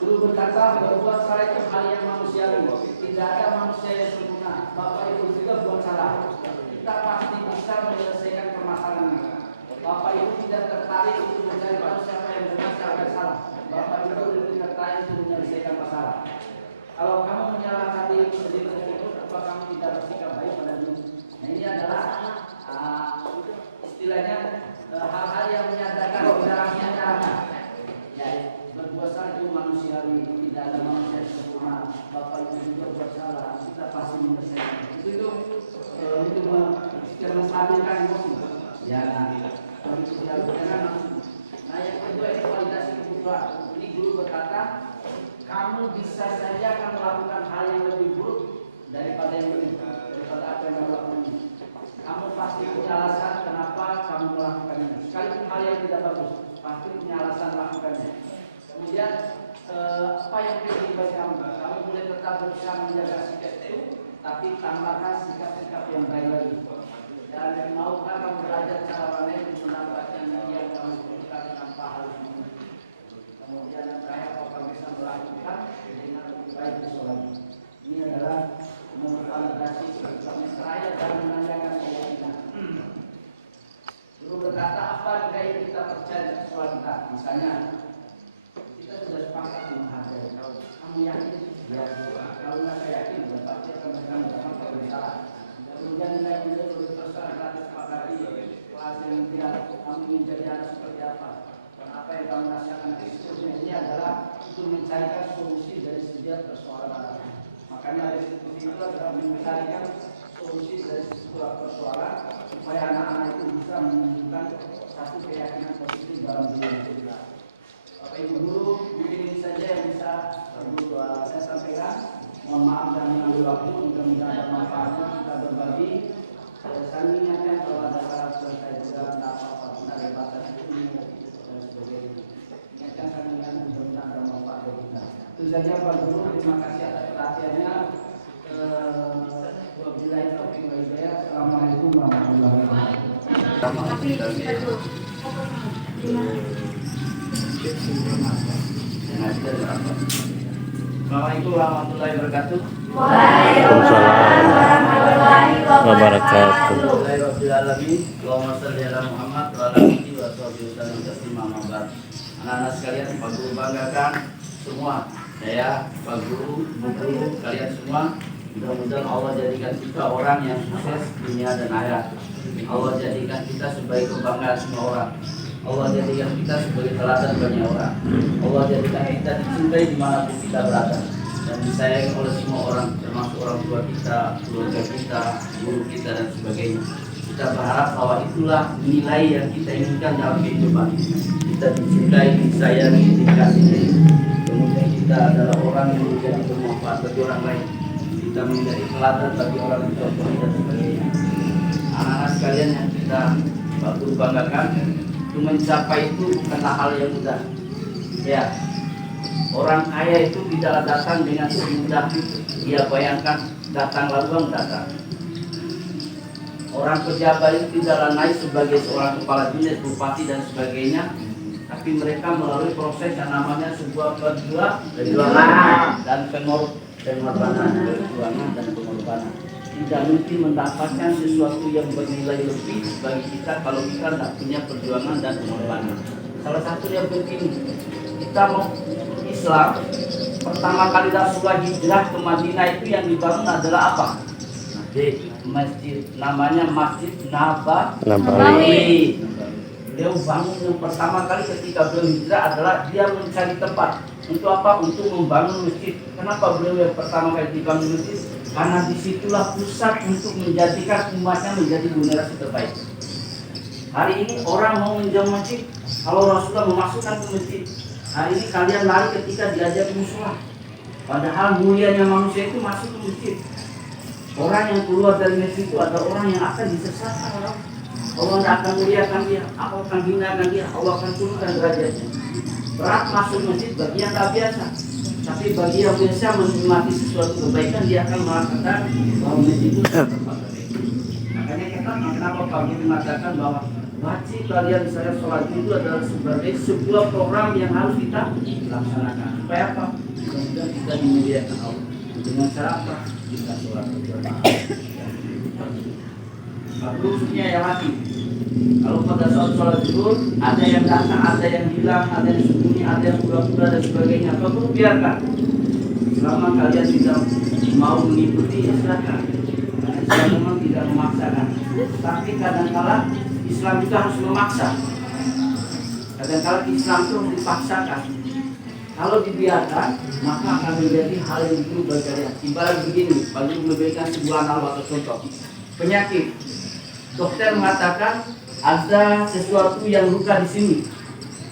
Guru berkata berbuat salah itu hal yang manusiawi. Tidak ada manusia yang sempurna. Bapak Ibu juga buat salah. Kita pasti bisa menyelesaikan permasalahan. Bapak Ibu tidak tertarik untuk mencari tahu siapa yang benar, siapa yang salah. Bapak Ibu lebih tertarik untuk menyelesaikan masalah. Kalau kamu menyalahkan diri sendiri itu, apa kamu tidak bersikap baik pada diri? Nah, ini adalah istilahnya hal-hal yang menyatakan tidak menyalahkan. Ya, berbuat salah itu manusiawi, tidak ada manusia yang sempurna. Bapak Ibu juga buat salah, kita pasti menyelesaikan. Itu menstabilkan emosi. Ya, kalau itu dilakukan langsung. Nah, yang kedua itu validasi kebutuhan. Ini guru berkata, kamu bisa saja akan melakukan hal yang lebih buruk daripada yang ini, daripada apa yang kamu lakukan ini. Kamu pasti punya alasan kenapa kamu melakukan ini. Sekalipun hal yang tidak bagus, pasti punya alasan melakukannya. Kemudian apa yang terjadi bagi kamu? Kamu boleh tetap berusaha menjaga sikap itu, tapi tambahkan sikap-sikap yang baik lagi. Dan maukah kamu belajar cara lain untuk mendapatkan yang kamu butuhkan tanpa harus menunggu. Kemudian yang terakhir, apa kamu bisa melakukan dengan lebih baik besok lagi. Ini adalah memvalidasi sikap yang terakhir dan menanyakan keyakinan. Guru berkata, apa jika kita percaya sesuatu sepakat, misalnya kita sudah sepakat menghargai. Kalau kamu yakin, ya kalau nggak saya yakin, ya pasti akan bersama-sama kalau bersalah. Kemudian nilai-nilai lebih besar kita sepakati kelas yang tidak kamu ingin jadi anak seperti apa, dan apa yang kamu rasakan ini adalah untuk mencarikan solusi dari setiap persoalan. Makanya diskusi itu adalah mencarikan solusi dari sebuah persoalan supaya anak-anak itu bisa menunjukkan satu keyakinan positif dalam diri kita. Bapak Ibu Guru, mungkin ini saja yang bisa saya sampaikan. Mohon maaf dan mengambil waktu, mudah-mudahan ada manfaatnya kita berbagi. Saya ingatkan kalau ada salah saya juga tidak apa-apa, tidak ada batas ilmu dan sebagainya. Ingatkan saya ingatkan mudah-mudahan ada manfaat bagi kita. Itu saja Pak Guru, terima kasih atas perhatiannya. Wabillahi taufiq wal hidayah. Assalamualaikum warahmatullahi wabarakatuh. Assalamualaikum warahmatullahi wabarakatuh. Waalaikumsalam warahmatullahi wabarakatuh. Allahumma shalli ala Muhammad wa ala alihi wa sahbihi wasallam taslima amma ba'd. Anak-anak sekalian, Pak Guru banggakan semua. Saya, Pak Guru, Bu Guru, kalian semua. Mudah-mudahan Allah jadikan kita orang yang sukses dunia dan akhirat. Allah jadikan kita sebagai kebanggaan semua orang. Allah jadikan kita sebagai teladan banyak orang. Allah jadikan kita dicintai dimanapun kita berada dan disayangi oleh semua orang, termasuk orang tua kita, keluarga kita, guru kita dan sebagainya. Kita berharap bahwa itulah nilai yang kita inginkan dalam kehidupan. Kita dicintai, disayangi, dikasihi. Kemudian kita adalah orang yang menjadi bermanfaat bagi orang lain. Kita menjadi teladan bagi orang tua dan sebagainya. Anak-anak sekalian yang kita banggakan, itu mencapai itu bukanlah hal yang mudah. Ya, orang kaya itu tidaklah datang dengan semudah dia bayangkan, datang lalu datang. Orang pejabat itu tidaklah naik sebagai seorang kepala dinas, bupati dan sebagainya, tapi mereka melalui proses yang namanya sebuah perjuangan dan pengorbanan, tidak mungkin mendapatkan sesuatu yang bernilai lebih bagi kita kalau kita tidak punya perjuangan dan pengorbanan. Salah satu yang begini, kita mau Islam, pertama kali Rasulullah hijrah ke Madinah itu yang dibangun adalah apa? Masjid, namanya Masjid Nabawi. Beliau bangun yang pertama kali ketika beliau hijrah adalah dia mencari tempat. Untuk apa? Untuk membangun masjid. Kenapa beliau yang pertama kali dibangun masjid? Karena disitulah pusat untuk menjadikan umatnya menjadi generasi terbaik. Hari ini orang mau menjauh masjid, kalau Rasulullah memasukkan ke masjid. Hari ini kalian lari ketika diajak musola. Padahal mulianya manusia itu masuk ke masjid. Orang yang keluar dari masjid itu adalah orang yang akan disesatkan orang. Allah tidak akan muliakan dia, Allah akan hinakan dia, Allah akan turunkan derajatnya. Berat masuk masjid bagi yang tak biasa. Tapi bagi yang biasa menikmati sesuatu kebaikan, dia akan mengatakan bahwa masjid itu tempat terbaik. Makanya kenapa Pak Guru mengatakan bahwa wajib kalian misalnya sholat itu adalah sebagai sebuah program yang harus kita laksanakan. Supaya apa? Kemudian kita dimuliakan Allah. Dengan cara apa? Kita sholat berjamaah. Pak Guru punya yang mati. Kalau pada saat sholat zuhur ada yang datang, ada yang hilang, ada yang sembunyi, ada yang pura-pura dan sebagainya. Pak Guru biarkan. Selama kalian tidak mau mengikuti, ya silakan. Karena Islam memang tidak memaksakan. Tapi kadang-kala Islam itu harus memaksa. Kadang-kala Islam itu harus dipaksakan. Kalau dibiarkan, maka akan menjadi hal yang buruk bagi kalian. Ibarat begini, Pak Guru memberikan sebuah analogi atau contoh. Penyakit. Dokter mengatakan ada sesuatu yang luka di sini.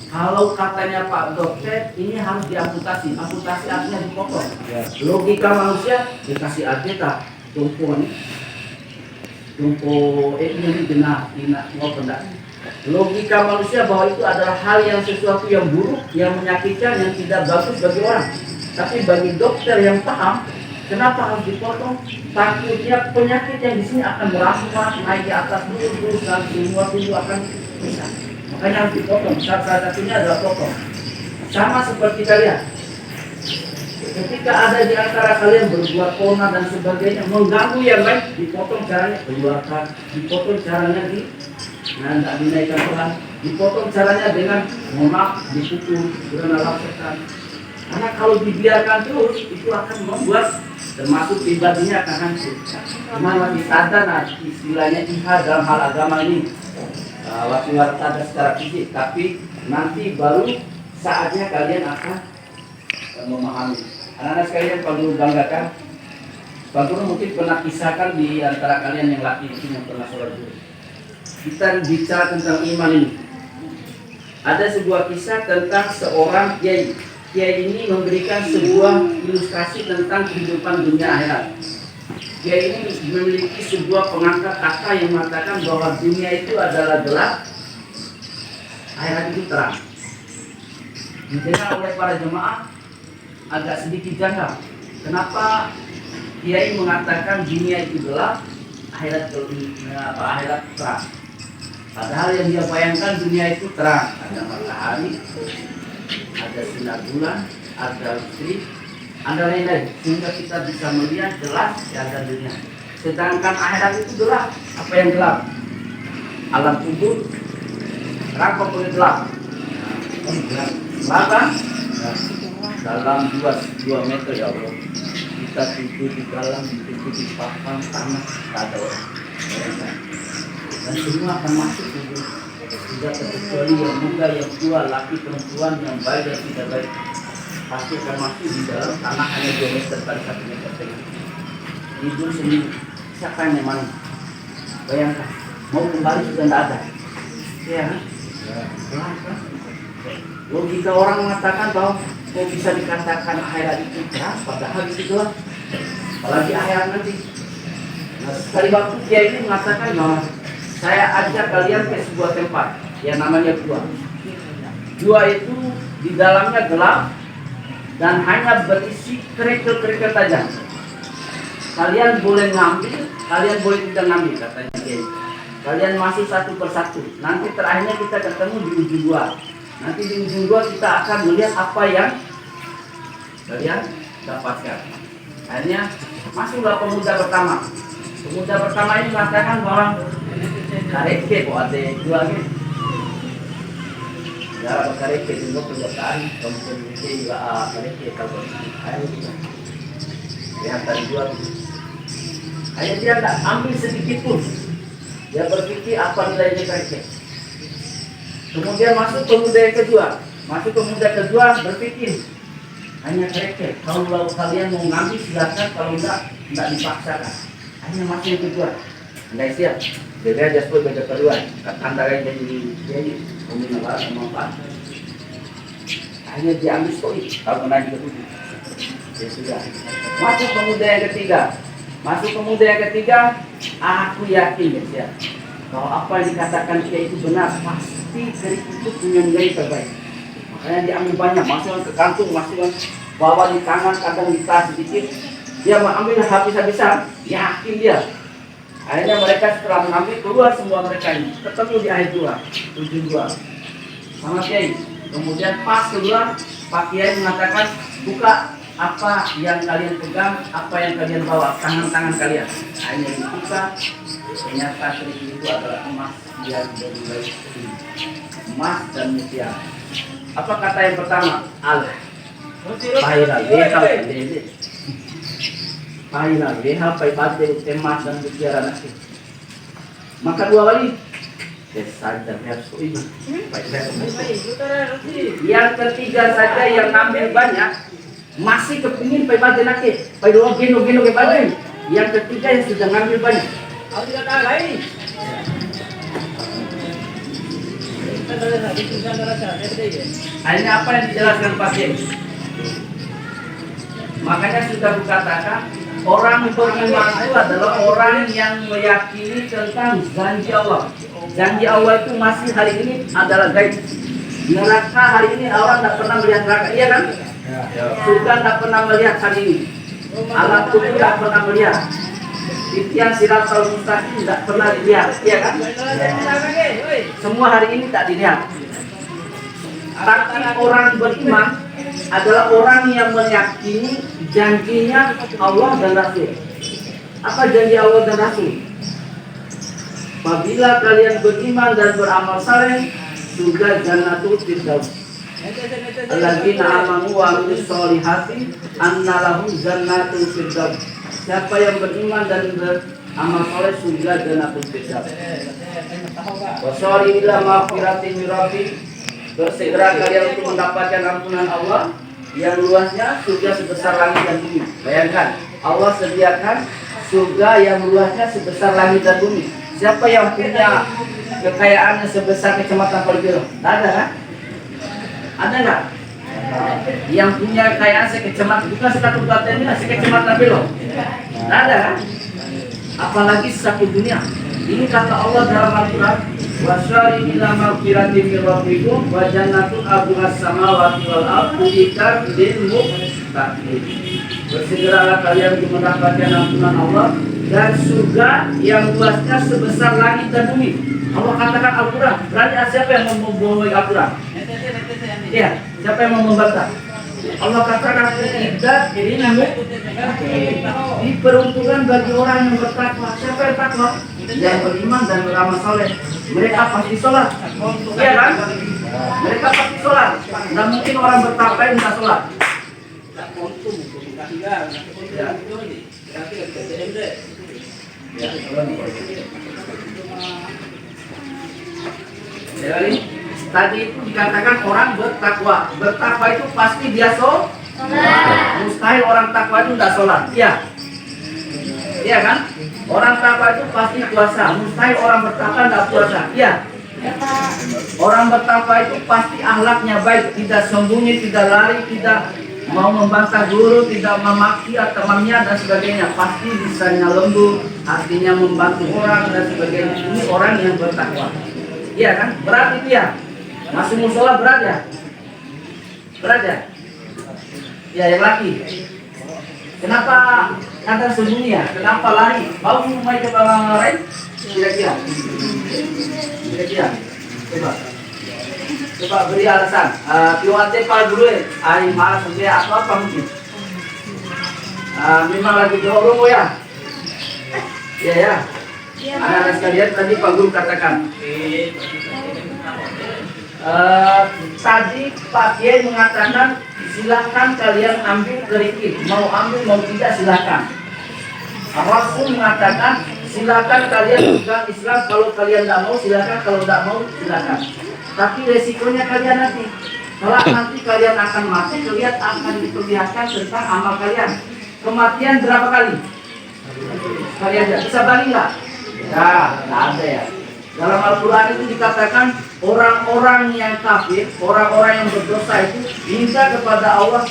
Kalau katanya Pak Dokter ini harus diamputasi. Amputasi artinya dipotong. Logika manusia dikasih arteta, tumpuan, ini benar, mau pendak. Logika manusia bahwa itu adalah hal yang sesuatu yang buruk, yang menyakitkan, yang tidak bagus bagi orang. Tapi bagi dokter yang paham, kenapa harus dipotong? Takutnya penyakit yang di sini akan merambat naik di atas terus dan semua tubuh akan bisa. Makanya harus dipotong. Salah satunya adalah potong. Sama seperti kalian. Ketika ada di antara kalian berbuat kona dan sebagainya mengganggu yang lain, dipotong caranya keluarkan, dipotong caranya tidak dinaikkan Tuhan. Dipotong caranya dengan mohon dipukul, karena lapsekan. Karena kalau dibiarkan terus itu akan membuat termasuk pribadinya akan hancur. Cuma lagi sadar istilahnya jihad dalam hal agama ini waktu ada secara fisik, tapi nanti baru saatnya kalian akan memahami. Anak-anak sekalian kalau banggakan, Pak Guru mungkin pernah kisahkan di antara kalian yang laki yang pernah sholat dulu. Kita bicara tentang iman ini. Ada sebuah kisah tentang seorang kiai. Kiai ini memberikan sebuah ilustrasi tentang kehidupan dunia akhirat. Kiai ini memiliki sebuah pengangkat kata yang mengatakan bahwa dunia itu adalah gelap, akhirat itu terang. Didengar oleh para jemaah agak sedikit janggal. Kenapa Kiai mengatakan dunia itu gelap, akhirat terang? Padahal yang dia bayangkan dunia itu terang, ada matahari, ada sinar bulan, ada listrik, ada lain-lain, sehingga kita bisa melihat jelas keadaan dunia. Sedangkan akhirat itu gelap. Apa yang gelap? Alam kubur, neraka boleh gelap. Maka dalam 2 meter ya Allah, kita tidur di dalam, tidur di papan tanah, tak ada orang. Dan semua akan masuk kubur. Tidak terkecuali yang muda, yang tua, laki, perempuan, yang baik dan tidak baik, pasti akan masuk di dalam tanah hanya 2 meter kali 1 meter saja. Tidur sendiri, siapa yang mana? Bayangkan, mau kembali sudah tidak ada. Ya, kan? Logika orang mengatakan bahwa kok bisa dikatakan akhirat itu terang, padahal itu gelap. Apalagi akhirat nanti. Nah, sekali waktu dia ini mengatakan bahwa saya ajak kalian ke sebuah tempat yang namanya gua. Gua itu di dalamnya gelap dan hanya berisi kerikil-kerikil tajam. Kalian boleh ngambil, kalian boleh tidak ngambil, katanya Kiai. Kalian masuk satu persatu. Nanti terakhirnya kita ketemu di ujung gua. Nanti di ujung gua kita akan melihat apa yang kalian dapatkan. Akhirnya masuklah pemuda pertama. Pemuda pertama ini mengatakan bahwa kareke kok ada dua lagi. Ya, kareke juga pendataan kemudian juga kareke kalau ayo kita lihat tadi dua. Hanya dia tidak ambil sedikit pun. Dia berpikir apa nilainya kareke. Kemudian masuk pemuda yang kedua. Masuk pemuda kedua berpikir hanya kareke. Kalau kalian mau ngambil silakan, kalau tidak dipaksakan. Hanya masuk yang kedua. Anda siap? Jadi aja sepuluh baca kedua. Antara jadi pemimpin barat sama empat. Hanya diambil stoik. Kalau kena juga tujuh. Ya sudah. Masuk pemuda yang ketiga. Masuk pemuda yang ketiga. Aku yakin ya. Kalau apa yang dikatakan dia itu benar, pasti dari itu punya nilai terbaik. Makanya diambil banyak. Masukkan ke kantung, masukkan bawa di tangan, kadang di tas sedikit. Dia mengambil habis-habisan. Yakin dia. Akhirnya mereka setelah mengambil keluar semua mereka ini, ketemu di akhir dua, ujung dua, sama Kiai. Kemudian pas keluar, Pak Kiai mengatakan buka apa yang kalian pegang, apa yang kalian bawa, tangan-tangan kalian. Akhirnya dibuka, ternyata kerikil itu adalah emas yang dari baik emas dan mutiara. Apa kata yang pertama? Allah. Paina, leha, pai bate, emas dan mutiara nasi. Maka dua kali. Saja harus ini. Yang ketiga saja yang ngambil banyak, masih kepingin pai bate nasi, pai dua geno ke bate. Yang ketiga yang sudah ngambil banyak. Akhirnya apa yang dijelaskan Pak Kiai? Makanya sudah dikatakan orang beriman itu adalah orang yang meyakini tentang janji Allah. Janji Allah itu masih hari ini adalah gaib. Neraka hari ini orang tidak pernah melihat neraka, iya kan? Surga tidak pernah melihat hari ini. Alam kubur tidak pernah melihat. Titian siratal mustaqim tidak pernah dilihat, iya kan? Semua hari ini tak dilihat. Tapi orang beriman adalah orang yang meyakini janjinya Allah dan Rasul. Apa janji Allah dan Rasul? Apabila kalian beriman dan beramal saleh, surga Jannatul Firdaus. Alladzina amanu wa amilus solihati anna lahum Jannatul Firdaus. Siapa yang beriman dan beramal soleh, surga Jannatul Firdaus. Wasari ila maghfiratin min rabbik. Bersegera kalian untuk mendapatkan ampunan Allah yang luasnya surga sebesar langit dan bumi. Bayangkan, Allah sediakan surga yang luasnya sebesar langit dan bumi. Siapa yang punya kekayaannya sebesar kecamatan Palbiro? Tidak ada kan? Ada nggak? Yang punya kekayaan sekecamatan, bukan sekabupaten ini, sekecamatan Bilo? Tidak ada kan? Apalagi satu dunia. Ini kata Allah dalam Al-Quran, wasyari ila maghfiratin min rabbikum wa jannatun arduhas samawati wal ardi lil muttaqin. Bersegeralah kalian untuk mendapatkan ampunan Allah dan surga yang luasnya sebesar langit dan bumi. Allah katakan Al-Quran. Berarti siapa yang membawa Al-Quran? Iya, siapa yang mau membantah? Allah katakan ibadah ini diperuntukkan bagi orang yang bertakwa. Siapa yang takwa? Yang beriman dan beramal soleh. Mereka pasti sholat. Iya kan? Mereka pasti sholat. Tidak mungkin orang bertakwa yang tidak sholat. Jadi tadi itu dikatakan orang bertakwa. Bertakwa itu pasti dia sholat. Mustahil orang takwa itu tidak sholat. Iya. Iya kan? Orang takwa itu pasti puasa. Mustahil orang bertakwa tidak puasa. Iya. Orang bertakwa itu pasti akhlaknya baik, tidak sembunyi, tidak lari, tidak mau membantah guru, tidak memaki temannya dan sebagainya. Pasti lisannya lembut, hatinya membantu orang dan sebagainya. Ini orang yang bertakwa. Iya kan? Berat itu ya. Masuk musola berat ya? Berat ya? Ya yang laki. Kenapa kata sembunyi ya? Kenapa lari? Mau mulai coba lain? Kira-kira? Kira-kira? Coba beri alasan. Piwate Pak Guru, hari malas sampai apa mungkin? Memang lagi jauh ya? Iya ya. Anak-anak sekalian tadi Pak Guru katakan. Tadi Pak Kiai mengatakan silakan kalian ambil kerikil, mau ambil mau tidak silakan. Rasul mengatakan silakan kalian pegang Islam, kalau kalian tidak mau silakan, kalau tidak mau silakan. Tapi resikonya kalian nanti, kalau nanti kalian akan mati, kalian akan diperlihatkan tentang amal kalian. Kematian berapa kali? Kalian bisa balik nggak? Nah, tidak ada ya. Dalam Al-Quran itu dikatakan orang-orang yang kafir, orang-orang yang berdosa itu minta kepada Allah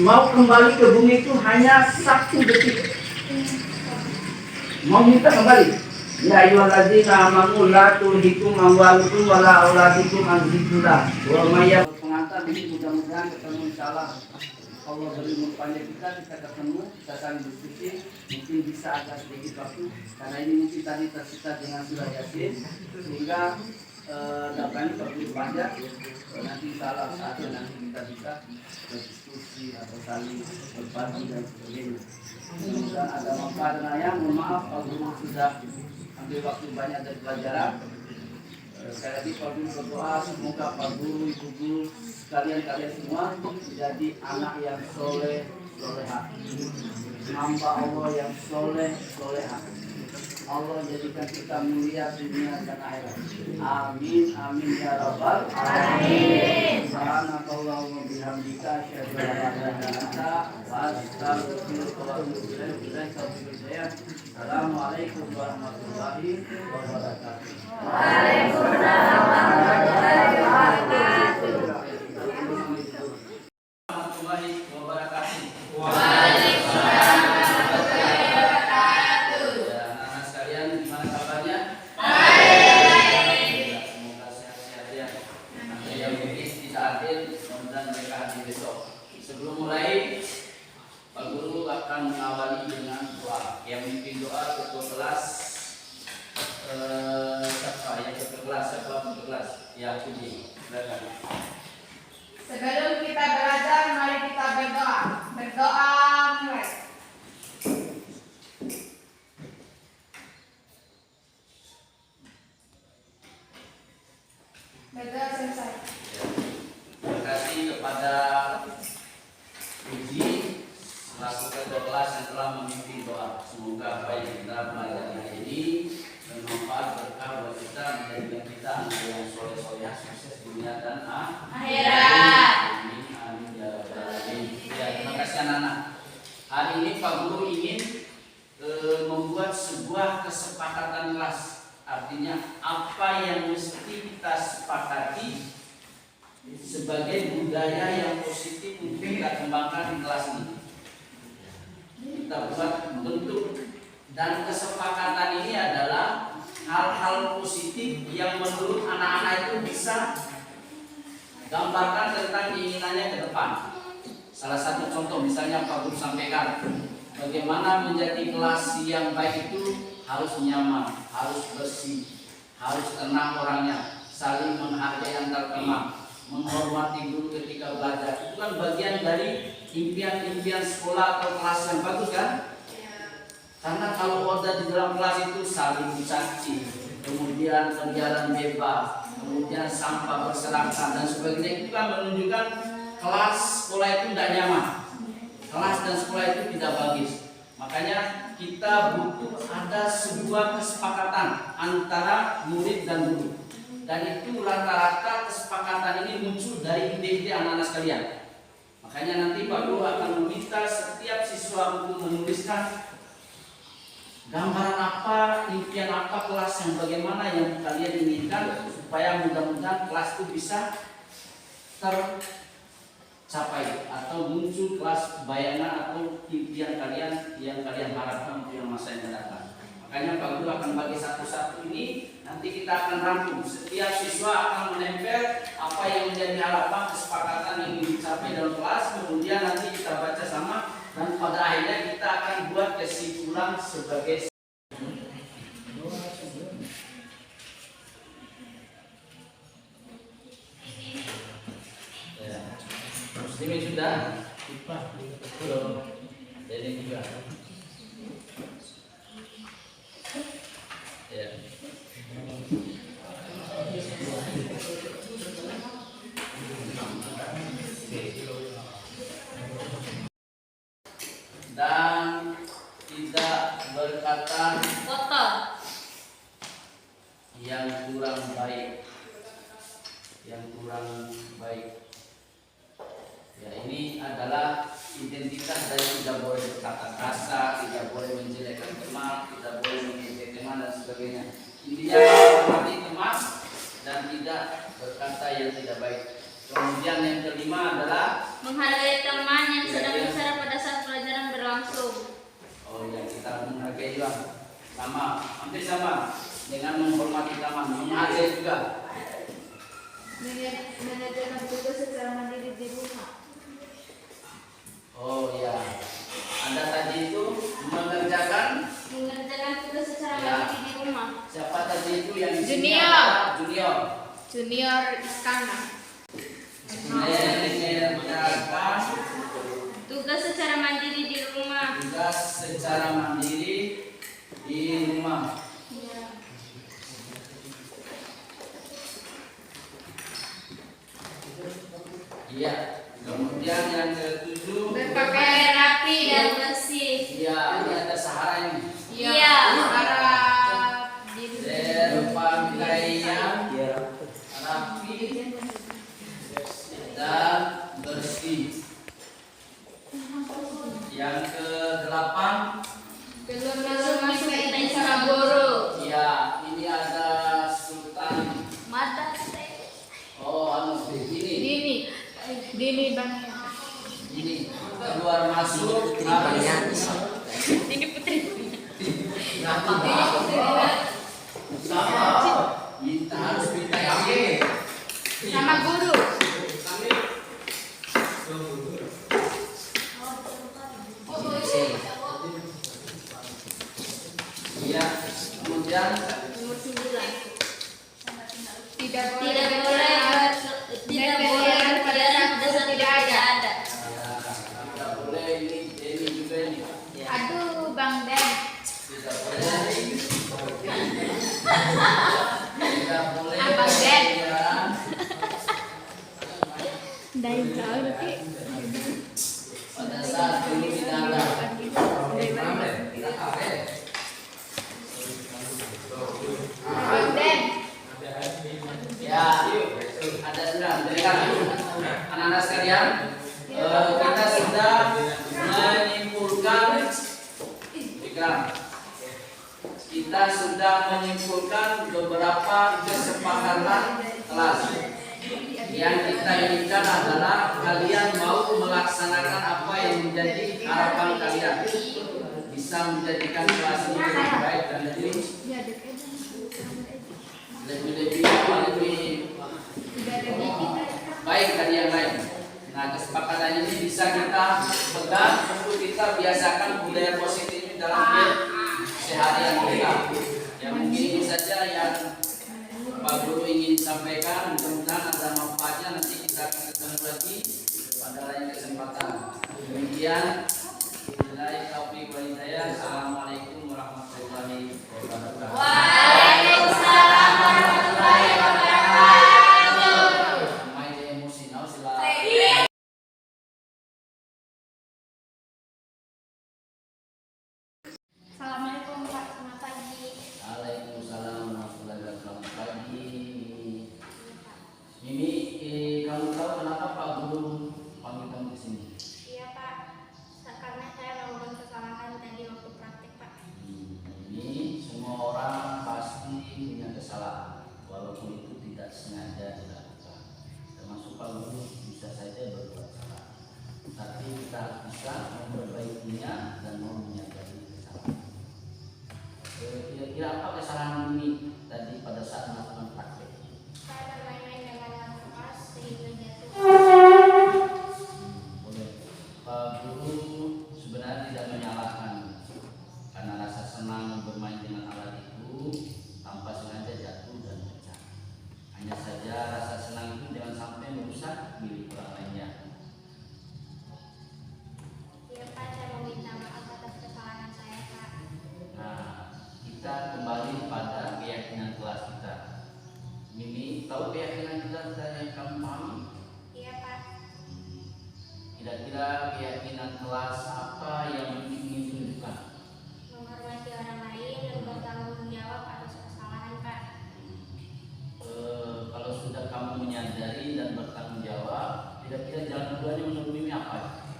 mau kembali ke bumi itu hanya 1 detik. Mau minta kembali. Ya ayyuhalladzina amanu la tulhikum amwalukum wala auladukum an dzikrillah. Wa may pengantar ini mudah-mudahan ketemu insyaallah. Allah beri umur panjang kita ketemu, kita saling diskusi, mungkin bisa agak sedikit waktu karena ini mungkin tadi tersita dengan surah Yasin sehingga dapat perlu panjang. Nanti salah satu nanti kita bisa berdiskusi atau saling berbagi dan sebagainya. Semoga ada manfaatnya. Mohon maaf Pak Guru sudah ambil waktu banyak dari pelajaran. Sekali lagi Pak Guru berdoa semoga Pak Guru, Ibu Guru, kalian semua menjadi anak yang soleh, solehah, hamba Allah yang soleh, solehah. Allah jadikan kita mulia dunia dan akhirat. Amin, amin ya rabbal alamin. Subhanakallahumma wa bihamdika asyhadu an la ilaha illa anta astaghfiruka wa atubu ilaik. Assalamualaikum warahmatullahi wabarakatuh. Waalaikumsalam warahmatullahi wabarakatuh. Warahmatullahi wabarakatuh. Waalaikumsalam warahmatullahi wabarakatuh. Ya, anak-anak sekalian, gimana kabarnya? Baik. Semoga sehat-sehat ya. Ada yang medis bisa hadir, mudah-mudahan mereka hadir besok. Sebelum mulai, Pak Guru akan mengawali dengan doa. Yang memimpin doa ketua kelas siapa kelas? Ya, Puji. Silakan. Sebelum kita belajar, mari kita berdoa. Berdoa mulai. Berdoa sebagai budaya yang positif untuk kita kembangkan di kelas ini. Kita buat bentuk, dan kesepakatan ini adalah hal-hal positif yang menurut anak-anak itu bisa gambarkan tentang keinginannya ke depan. Salah satu contoh misalnya Pak Guru sampaikan, bagaimana menjadi kelas yang baik itu harus nyaman, harus bersih, harus tenang orangnya, saling menghargai antar teman, menghormati guru ketika belajar. Itu kan bagian dari impian-impian sekolah atau kelas yang bagus kan? Karena kalau ada di dalam kelas itu saling mencaci, kemudian berjalan bebas, kemudian sampah berserakan dan sebagainya, itu kan menunjukkan kelas sekolah itu tidak nyaman. Kelas dan sekolah itu tidak bagus. Makanya kita butuh ada sebuah kesepakatan antara murid dan guru. Dan itu rata-rata kesepakatan ini muncul dari ide-ide anak-anak sekalian. Makanya nanti Pak Guru akan meminta setiap siswa untuk menuliskan gambaran apa, impian apa kelas yang bagaimana yang kalian inginkan, supaya mudah-mudahan kelas itu bisa tercapai atau muncul kelas bayangan atau impian kalian yang kalian harapkan untuk yang masa yang datang. Makanya Pak Guru akan bagi satu-satu ini, nanti kita akan rangkum. Setiap siswa akan menempel apa yang menjadi harapan kesepakatan yang dicapai dalam kelas, kemudian nanti kita baca sama, dan pada akhirnya kita akan buat kesimpulan sebagai Muslimin sudah? Belum. Jadi juga. Ya. Dan tidak berkata kotor, yang kurang baik, ya ini adalah identitas dari tidak boleh berkata kasar, tidak boleh menjelekkan teman, tidak boleh mengejek teman dan sebagainya. Intinya menghormati teman dan tidak berkata yang tidak baik. Kemudian yang kelima adalah menghargai teman yang sedang bicara pada saat pelajaran berlangsung. Oh ya, kita menghargai juga, sama, hampir sama dengan menghormati teman, menghargai juga. Mengerjakan tugas secara mandiri di rumah. Oh ya, Anda tadi itu mengerjakan tugas secara Ya. mandiri di rumah. siapa tadi itu yang di sini Junior. adalah Junior. Junior Iskandar. Mengerjakan Tugas secara mandiri di rumah. tugas secara mandiri di rumah. Iya. Kemudian yang ketujuh, Berpakaian rapi dan bersih. iya, ini ada sahara ini. Iya. Harap Berpakaian rapi dan bersih. Yang ke-8, Belum masuk ke guru. ya ini ada Sultan. Mata. Ini Bang. ini keluar masuk harus Ini Putri. sama kita harus minta izin Sama guru. iya. Kemudian Nomor 9. Tidak Tidak boleh boleh pada dasar tidak ada. tidak boleh ini juga ini. Aduh, Bang Den. Tidak boleh. Tidak boleh. Abang Den. Ya. Dari tahu nanti. Pada saat ini tidak ada. Bang Den. Ya, ada sudah. Dengar anak-anak sekalian, kita sudah menyimpulkan. Kita sudah menyimpulkan beberapa kesepakatan kelas. Yang kita inginkan adalah kalian mau melaksanakan apa yang menjadi harapan kalian, bisa menjadikan kelas ini lebih baik dan lebih baik dari yang lain. Nah, kesepakatan ini bisa kita pegang untuk kita biasakan budaya positif ini dalam keseharian kita. Ya mungkin ini saja yang Pak Guru ingin sampaikan, mudah-mudahan ada manfaatnya. Nanti kita akan ketemu lagi pada lain kesempatan. Demikian, billahi taufiq wal hidayah. Assalamualaikum warahmatullahi wabarakatuh. Waalaikumsalam warahmatullahi wabarakatuh. Main emosi, now sila. Assalamualaikum Pak, selamat pagi. Waalaikumsalam warahmatullahi wabarakatuh. Selamat pagi, Mimi. Kamu tahu kenapa Pak Guru panggil kamu ke sini? Iya Pak, karena saya melakukan kesalahan tadi waktu praktik Pak. Ini semua orang pasti punya kesalahan, walaupun itu tidak sengaja dilakukan. Termasuk Pak Guru bisa saja berbuat salah, tapi kita harus bisa memperbaikinya dan mau menyadari kesalahan. Kira-kira apa kesalahan ini tadi pada saat melakukan praktek? Saya bermain-main dengan anak kelas sehingga jatuh. Boleh. Pak Guru sebenarnya tidak menyalahkan karena rasa senang bermain dengan alat itu tanpa sengaja jatuh dan pecah. Hanya saja rasa senang itu jangan sampai merusak milik orang lainnya. Iya Pak, saya meminta maaf atas kesalahan saya Pak. Nah, kita kembali pada keyakinan kelas kita. Mimi, tahu keyakinan kelas kita yang kamu pahami? Iya Pak, Kira-kira keyakinan kelas apa yang Mimi ingin tunjukkan? menghormati orang lain dan bertanggung jawab atas kesalahan Pak. Kalau sudah kamu menyadari dan bertanggung jawab, kira-kira jalan keluarnya menurut Mimi apa?